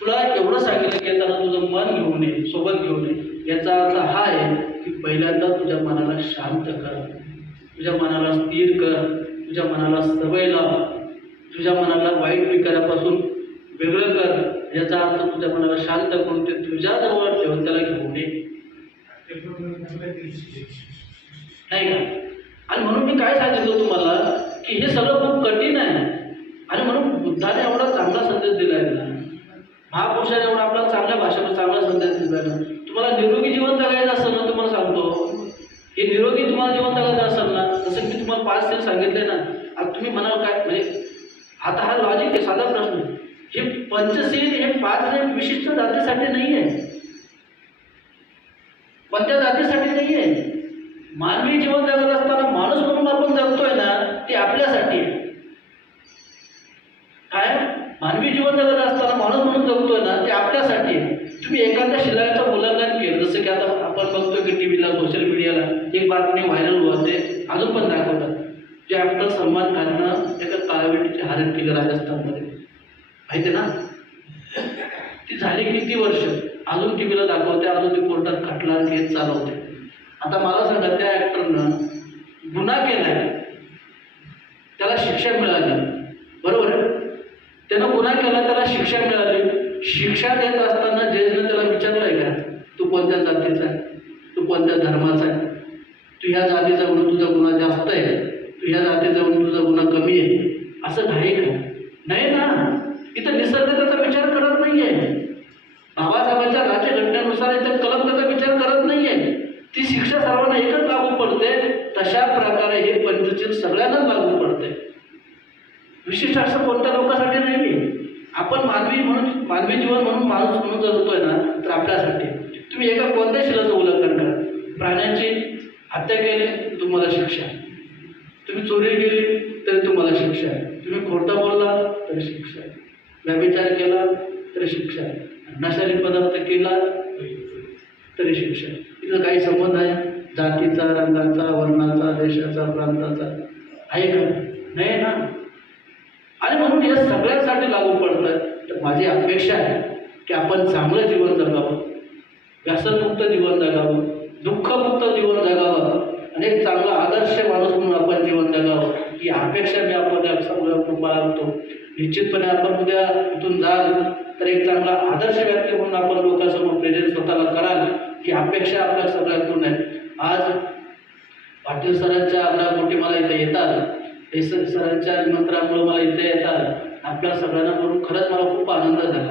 तुला एवढं सांगितलं की येताना तुझं मन घेऊन ये, सोबत घेऊन ये. याचा अर्थ हा आहे की पहिल्यांदा तुझ्या मनाला शांत कर, तुझ्या मनाला स्थिर कर, तुझ्या मनाला सवय लाव, तुझ्या मनाला वाईट विकारापासून वेगळं कर. याचा अर्थ तुझ्या मनाला शांत करून ते तुझ्याजवळ ठेवून त्याला घेऊन ये, नाही का. आणि म्हणून मी काय सांगितलं तुम्हाला की हे सगळं खूप कठीण आहे. आणि म्हणून बुद्धाने एवढा चांगला संदेश दिलाय ना, महापुरुषाने एवढा आपला चांगल्या भाषेमध्ये चांगला संदेश दिलाय ना. तुम्हाला निरोगी जीवन जगायचं असेल ना, तुम्हाला सांगतो, हे निरोगी तुम्हाला जीवन जगायचं असेल ना, जसं मी तुम्हाला 5 सील सांगितले ना, आता तुम्ही म्हणाल काय, म्हणजे आता हा लॉजिक आहे, साधा प्रश्न. हे पंचशील हे 5 विशिष्ट जातीसाठी नाही आहे, कोणत्या जातीसाठी नाही आहे. मानवी जीवन जगत असताना माणूस म्हणून आपण जगतोय ना, ते आपल्यासाठी आहे. काय मानवी जीवन जगत असताना माणूस म्हणून जगतोय ना, ते आपल्यासाठी आहे. तुम्ही एखाद्या शिलाचं उल्लंघन केलं, जसं की आता आपण बघतोय की टीव्हीला, सोशल मीडियाला एक बातमी व्हायरल होते, अजून पण दाखवतात. जे ॲक्टर सलमान खाननं एका काळवेटीची हरण केली राजस्थानमध्ये, माहिती ना. ती झाली किती वर्ष, अजून टी व्हीला दाखवते, अजून ते कोर्टात खटला केस चालवते. आता मला सांगा, त्या ॲक्टरनं गुन्हा केलाय, त्याला शिक्षा मिळाली, बरोबर आहे? त्यानं गुन्हा केला, त्याला शिक्षा मिळाली. शिक्षा देत असताना जजनं त्याला विचारलंय का, तू कोणत्या जातीचा आहे, तू कोणत्या धर्माचा आहे, तू ह्या जातीचा म्हणून तुझा गुन्हा जास्त आहे, तू ह्या जातीचा म्हणून तुझा गुन्हा कमी आहे, असं नाही का? नाही ना. इथं निसर्ग त्याचा विचार करत नाही आहे. बाबासाहेबांच्या राज्यघटनेनुसार इथं कलम त्याचा विचार करत नाही आहे. ती शिक्षा सर्वांना एकच लागू पडते. तशा प्रकारे हे पंचशील सगळ्यांनाच लागू पडते. विशिष्ट असं कोणत्या लोकांसाठी नाही. आपण मानवी जीवन म्हणून माणूस म्हणून जगतोय ना, तर आपल्यासाठी. तुम्ही एका कोणत्या शिलाचं उल्लंघन करा, प्राण्यांची हत्या केली तुम्हाला शिक्षा, तुम्ही चोरी केली तरी तुम्हाला शिक्षा आहे, तुम्ही खोटं बोलला तरी शिक्षा आहे, व्यभिचार केला तरी शिक्षा आहे, नशाली पदार्थ केला तरी शिक्षा आहे. तिथं काही संबंध आहे जातीचा, रंगाचा, वर्णाचा, देशाचा, प्रांताचा आहे का? नाही ना. आणि म्हणून हे सगळ्यांसाठी लागू पडतं. तर माझी अपेक्षा आहे की आपण चांगलं जीवन जगावं, व्यसनमुक्त जीवन जगावं, दुःखमुक्त जीवन जगावं आणि एक चांगला आदर्श माणूस म्हणून आपण जीवन जगावं, ही अपेक्षा मी आपण बाळगतो. निश्चितपणे आपण उद्या इथून जाल तर एक चांगला आदर्श व्यक्ती म्हणून आपण लोकांसमोर प्रेझेंट स्वतःला कराल, ही अपेक्षा आपल्या सगळ्यातून आहे. आज पाटील सरांच्या आग्रहापोटी मला इथे येतात, हे सरांच्या निमंत्रणामुळे मला इथे येतात. आपल्या सगळ्यांना म्हणून खरंच मला खूप आनंद झाला.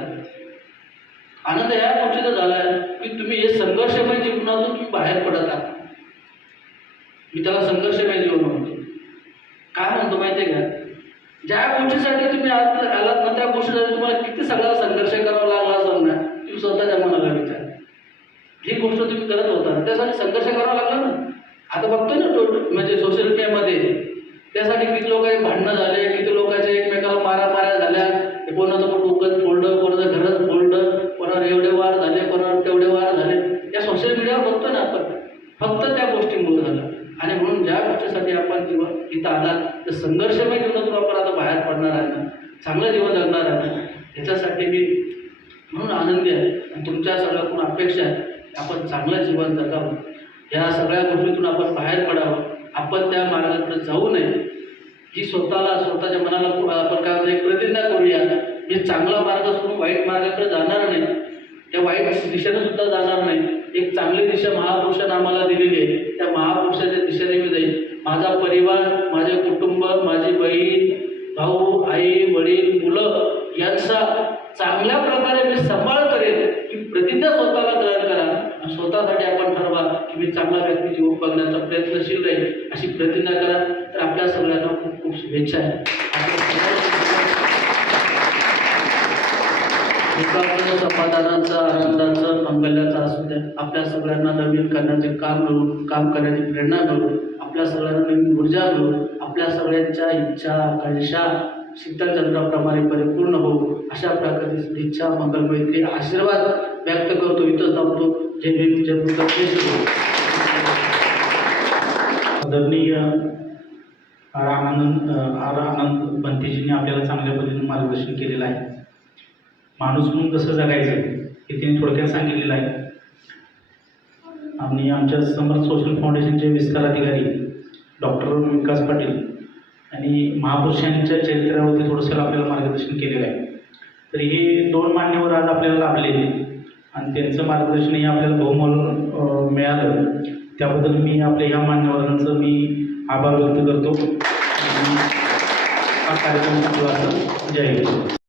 आनंद या गोष्टीचा झाला आहे की तुम्ही हे संघर्षमय जीवनातून तुम्ही बाहेर पडत आहात. मी त्याला संघर्षमय जीवन म्हणतो. काय म्हणतो माहिती आहे का? ज्या गोष्टीसाठी तुम्ही आज आलात ना, त्या गोष्टीसाठी तुम्हाला किती सगळा संघर्ष करावा लागला असं ना, तुम्ही स्वतःच्या मनाला विचार. जी गोष्ट तुम्ही करत होता त्यासाठी संघर्ष करावा लागला ना. आता बघतोय ना म्हणजे सोशल मीडियामध्ये त्यासाठी किती लोकांचे भांडणं झाले, किती लोकांचे एकमेकाला मारामाऱ्या झाल्या, कोणाचं डोकं फोडलं, कोणाचं घरच फोडलं, कोणावर एवढे वार झाले, कोणावर तेवढे वार झाले. या सोशल मीडियावर बघतोय ना आपण, फक्त त्या गोष्टींमुळे झालं. आणि म्हणून ज्या गोष्टीसाठी आपण जीवन इथं आलात, तर संघर्षमय जीवनातून आपण आता बाहेर पडणार आहे ना, चांगलं जीवन जगणार आहे ना, त्याच्यासाठी मी म्हणून आनंदी आहे. आणि तुमच्या सगळ्याकडून अपेक्षा आहे की आपण चांगलं जीवन जगावं, या सगळ्या गोष्टीतून आपण बाहेर पडावं. आपण त्या मार्गाकडे जाऊ नये. जी स्वतःच्या मनाला आपण काय म्हणतो एक प्रतिज्ञा करूया, मी चांगला मार्ग सोडून वाईट मार्गाकडे जाणार नाही, त्या वाईट दिशेनं सुद्धा जाणार नाही. एक चांगली दिशा महापुरुषांनी आम्हाला दिलेली आहे, त्या महापुरुषाच्या दिशेने मी जाईल. माझा परिवार, माझे कुटुंब, माझी बहीण, भाऊ, आई, वडील, मुलं यांचा चांगल्या प्रकारे मी सांभाळ करेन, ही प्रतिज्ञा स्वतःला ग्रहण करा. स्वतःसाठी आपण ठरवा की मी चांगला व्यक्ती जीवन बघण्याचा प्रयत्नशील राहील, अशी प्रतिज्ञा करा. तर आपल्या सगळ्यांना खूप खूप शुभेच्छा आहे. समाधानाचं, आनंदाचं, मंगल्याचं असू द्या. आपल्या सगळ्यांना नवीन करण्याचे काम करण्याची प्रेरणा मिळून, आपल्या सगळ्यांना नवीन ऊर्जा मिळून, आपल्या सगळ्यांच्या इच्छा, आकांक्षा शीतलचंद्राप्रमाणे परिपूर्ण होऊ, अशा प्रकारची सदिच्छा, मंगलमैत्री, आशीर्वाद व्यक्त करतो. इथं थांबतो. जय भीम, जय बुद्ध, जय श्री. आदरणीय आनंद बंतीजींनी आपल्याला चांगल्या पद्धतीने मार्गदर्शन केलेलं आहे. माणूस म्हणून कसं जगायचं हे त्यांनी थोडक्यात सांगितलेलं आहे. आणि आमच्या समर्थ सोशल फाउंडेशनचे विस्तार अधिकारी डॉक्टर विकास पाटील आणि महापुरुषांच्या चरित्रावरती थोडंसं आपल्याला मार्गदर्शन केलेलं आहे. तर हे दोन मान्यवर आज आपल्याला लाभले आणि त्यांचं मार्गदर्शन हे आपल्याला बहुमोल मिळालं. त्याबद्दल मी आपल्या ह्या मान्यवरांचं मी आभार व्यक्त करतो. हा कार्यक्रम आपला जय हिंद.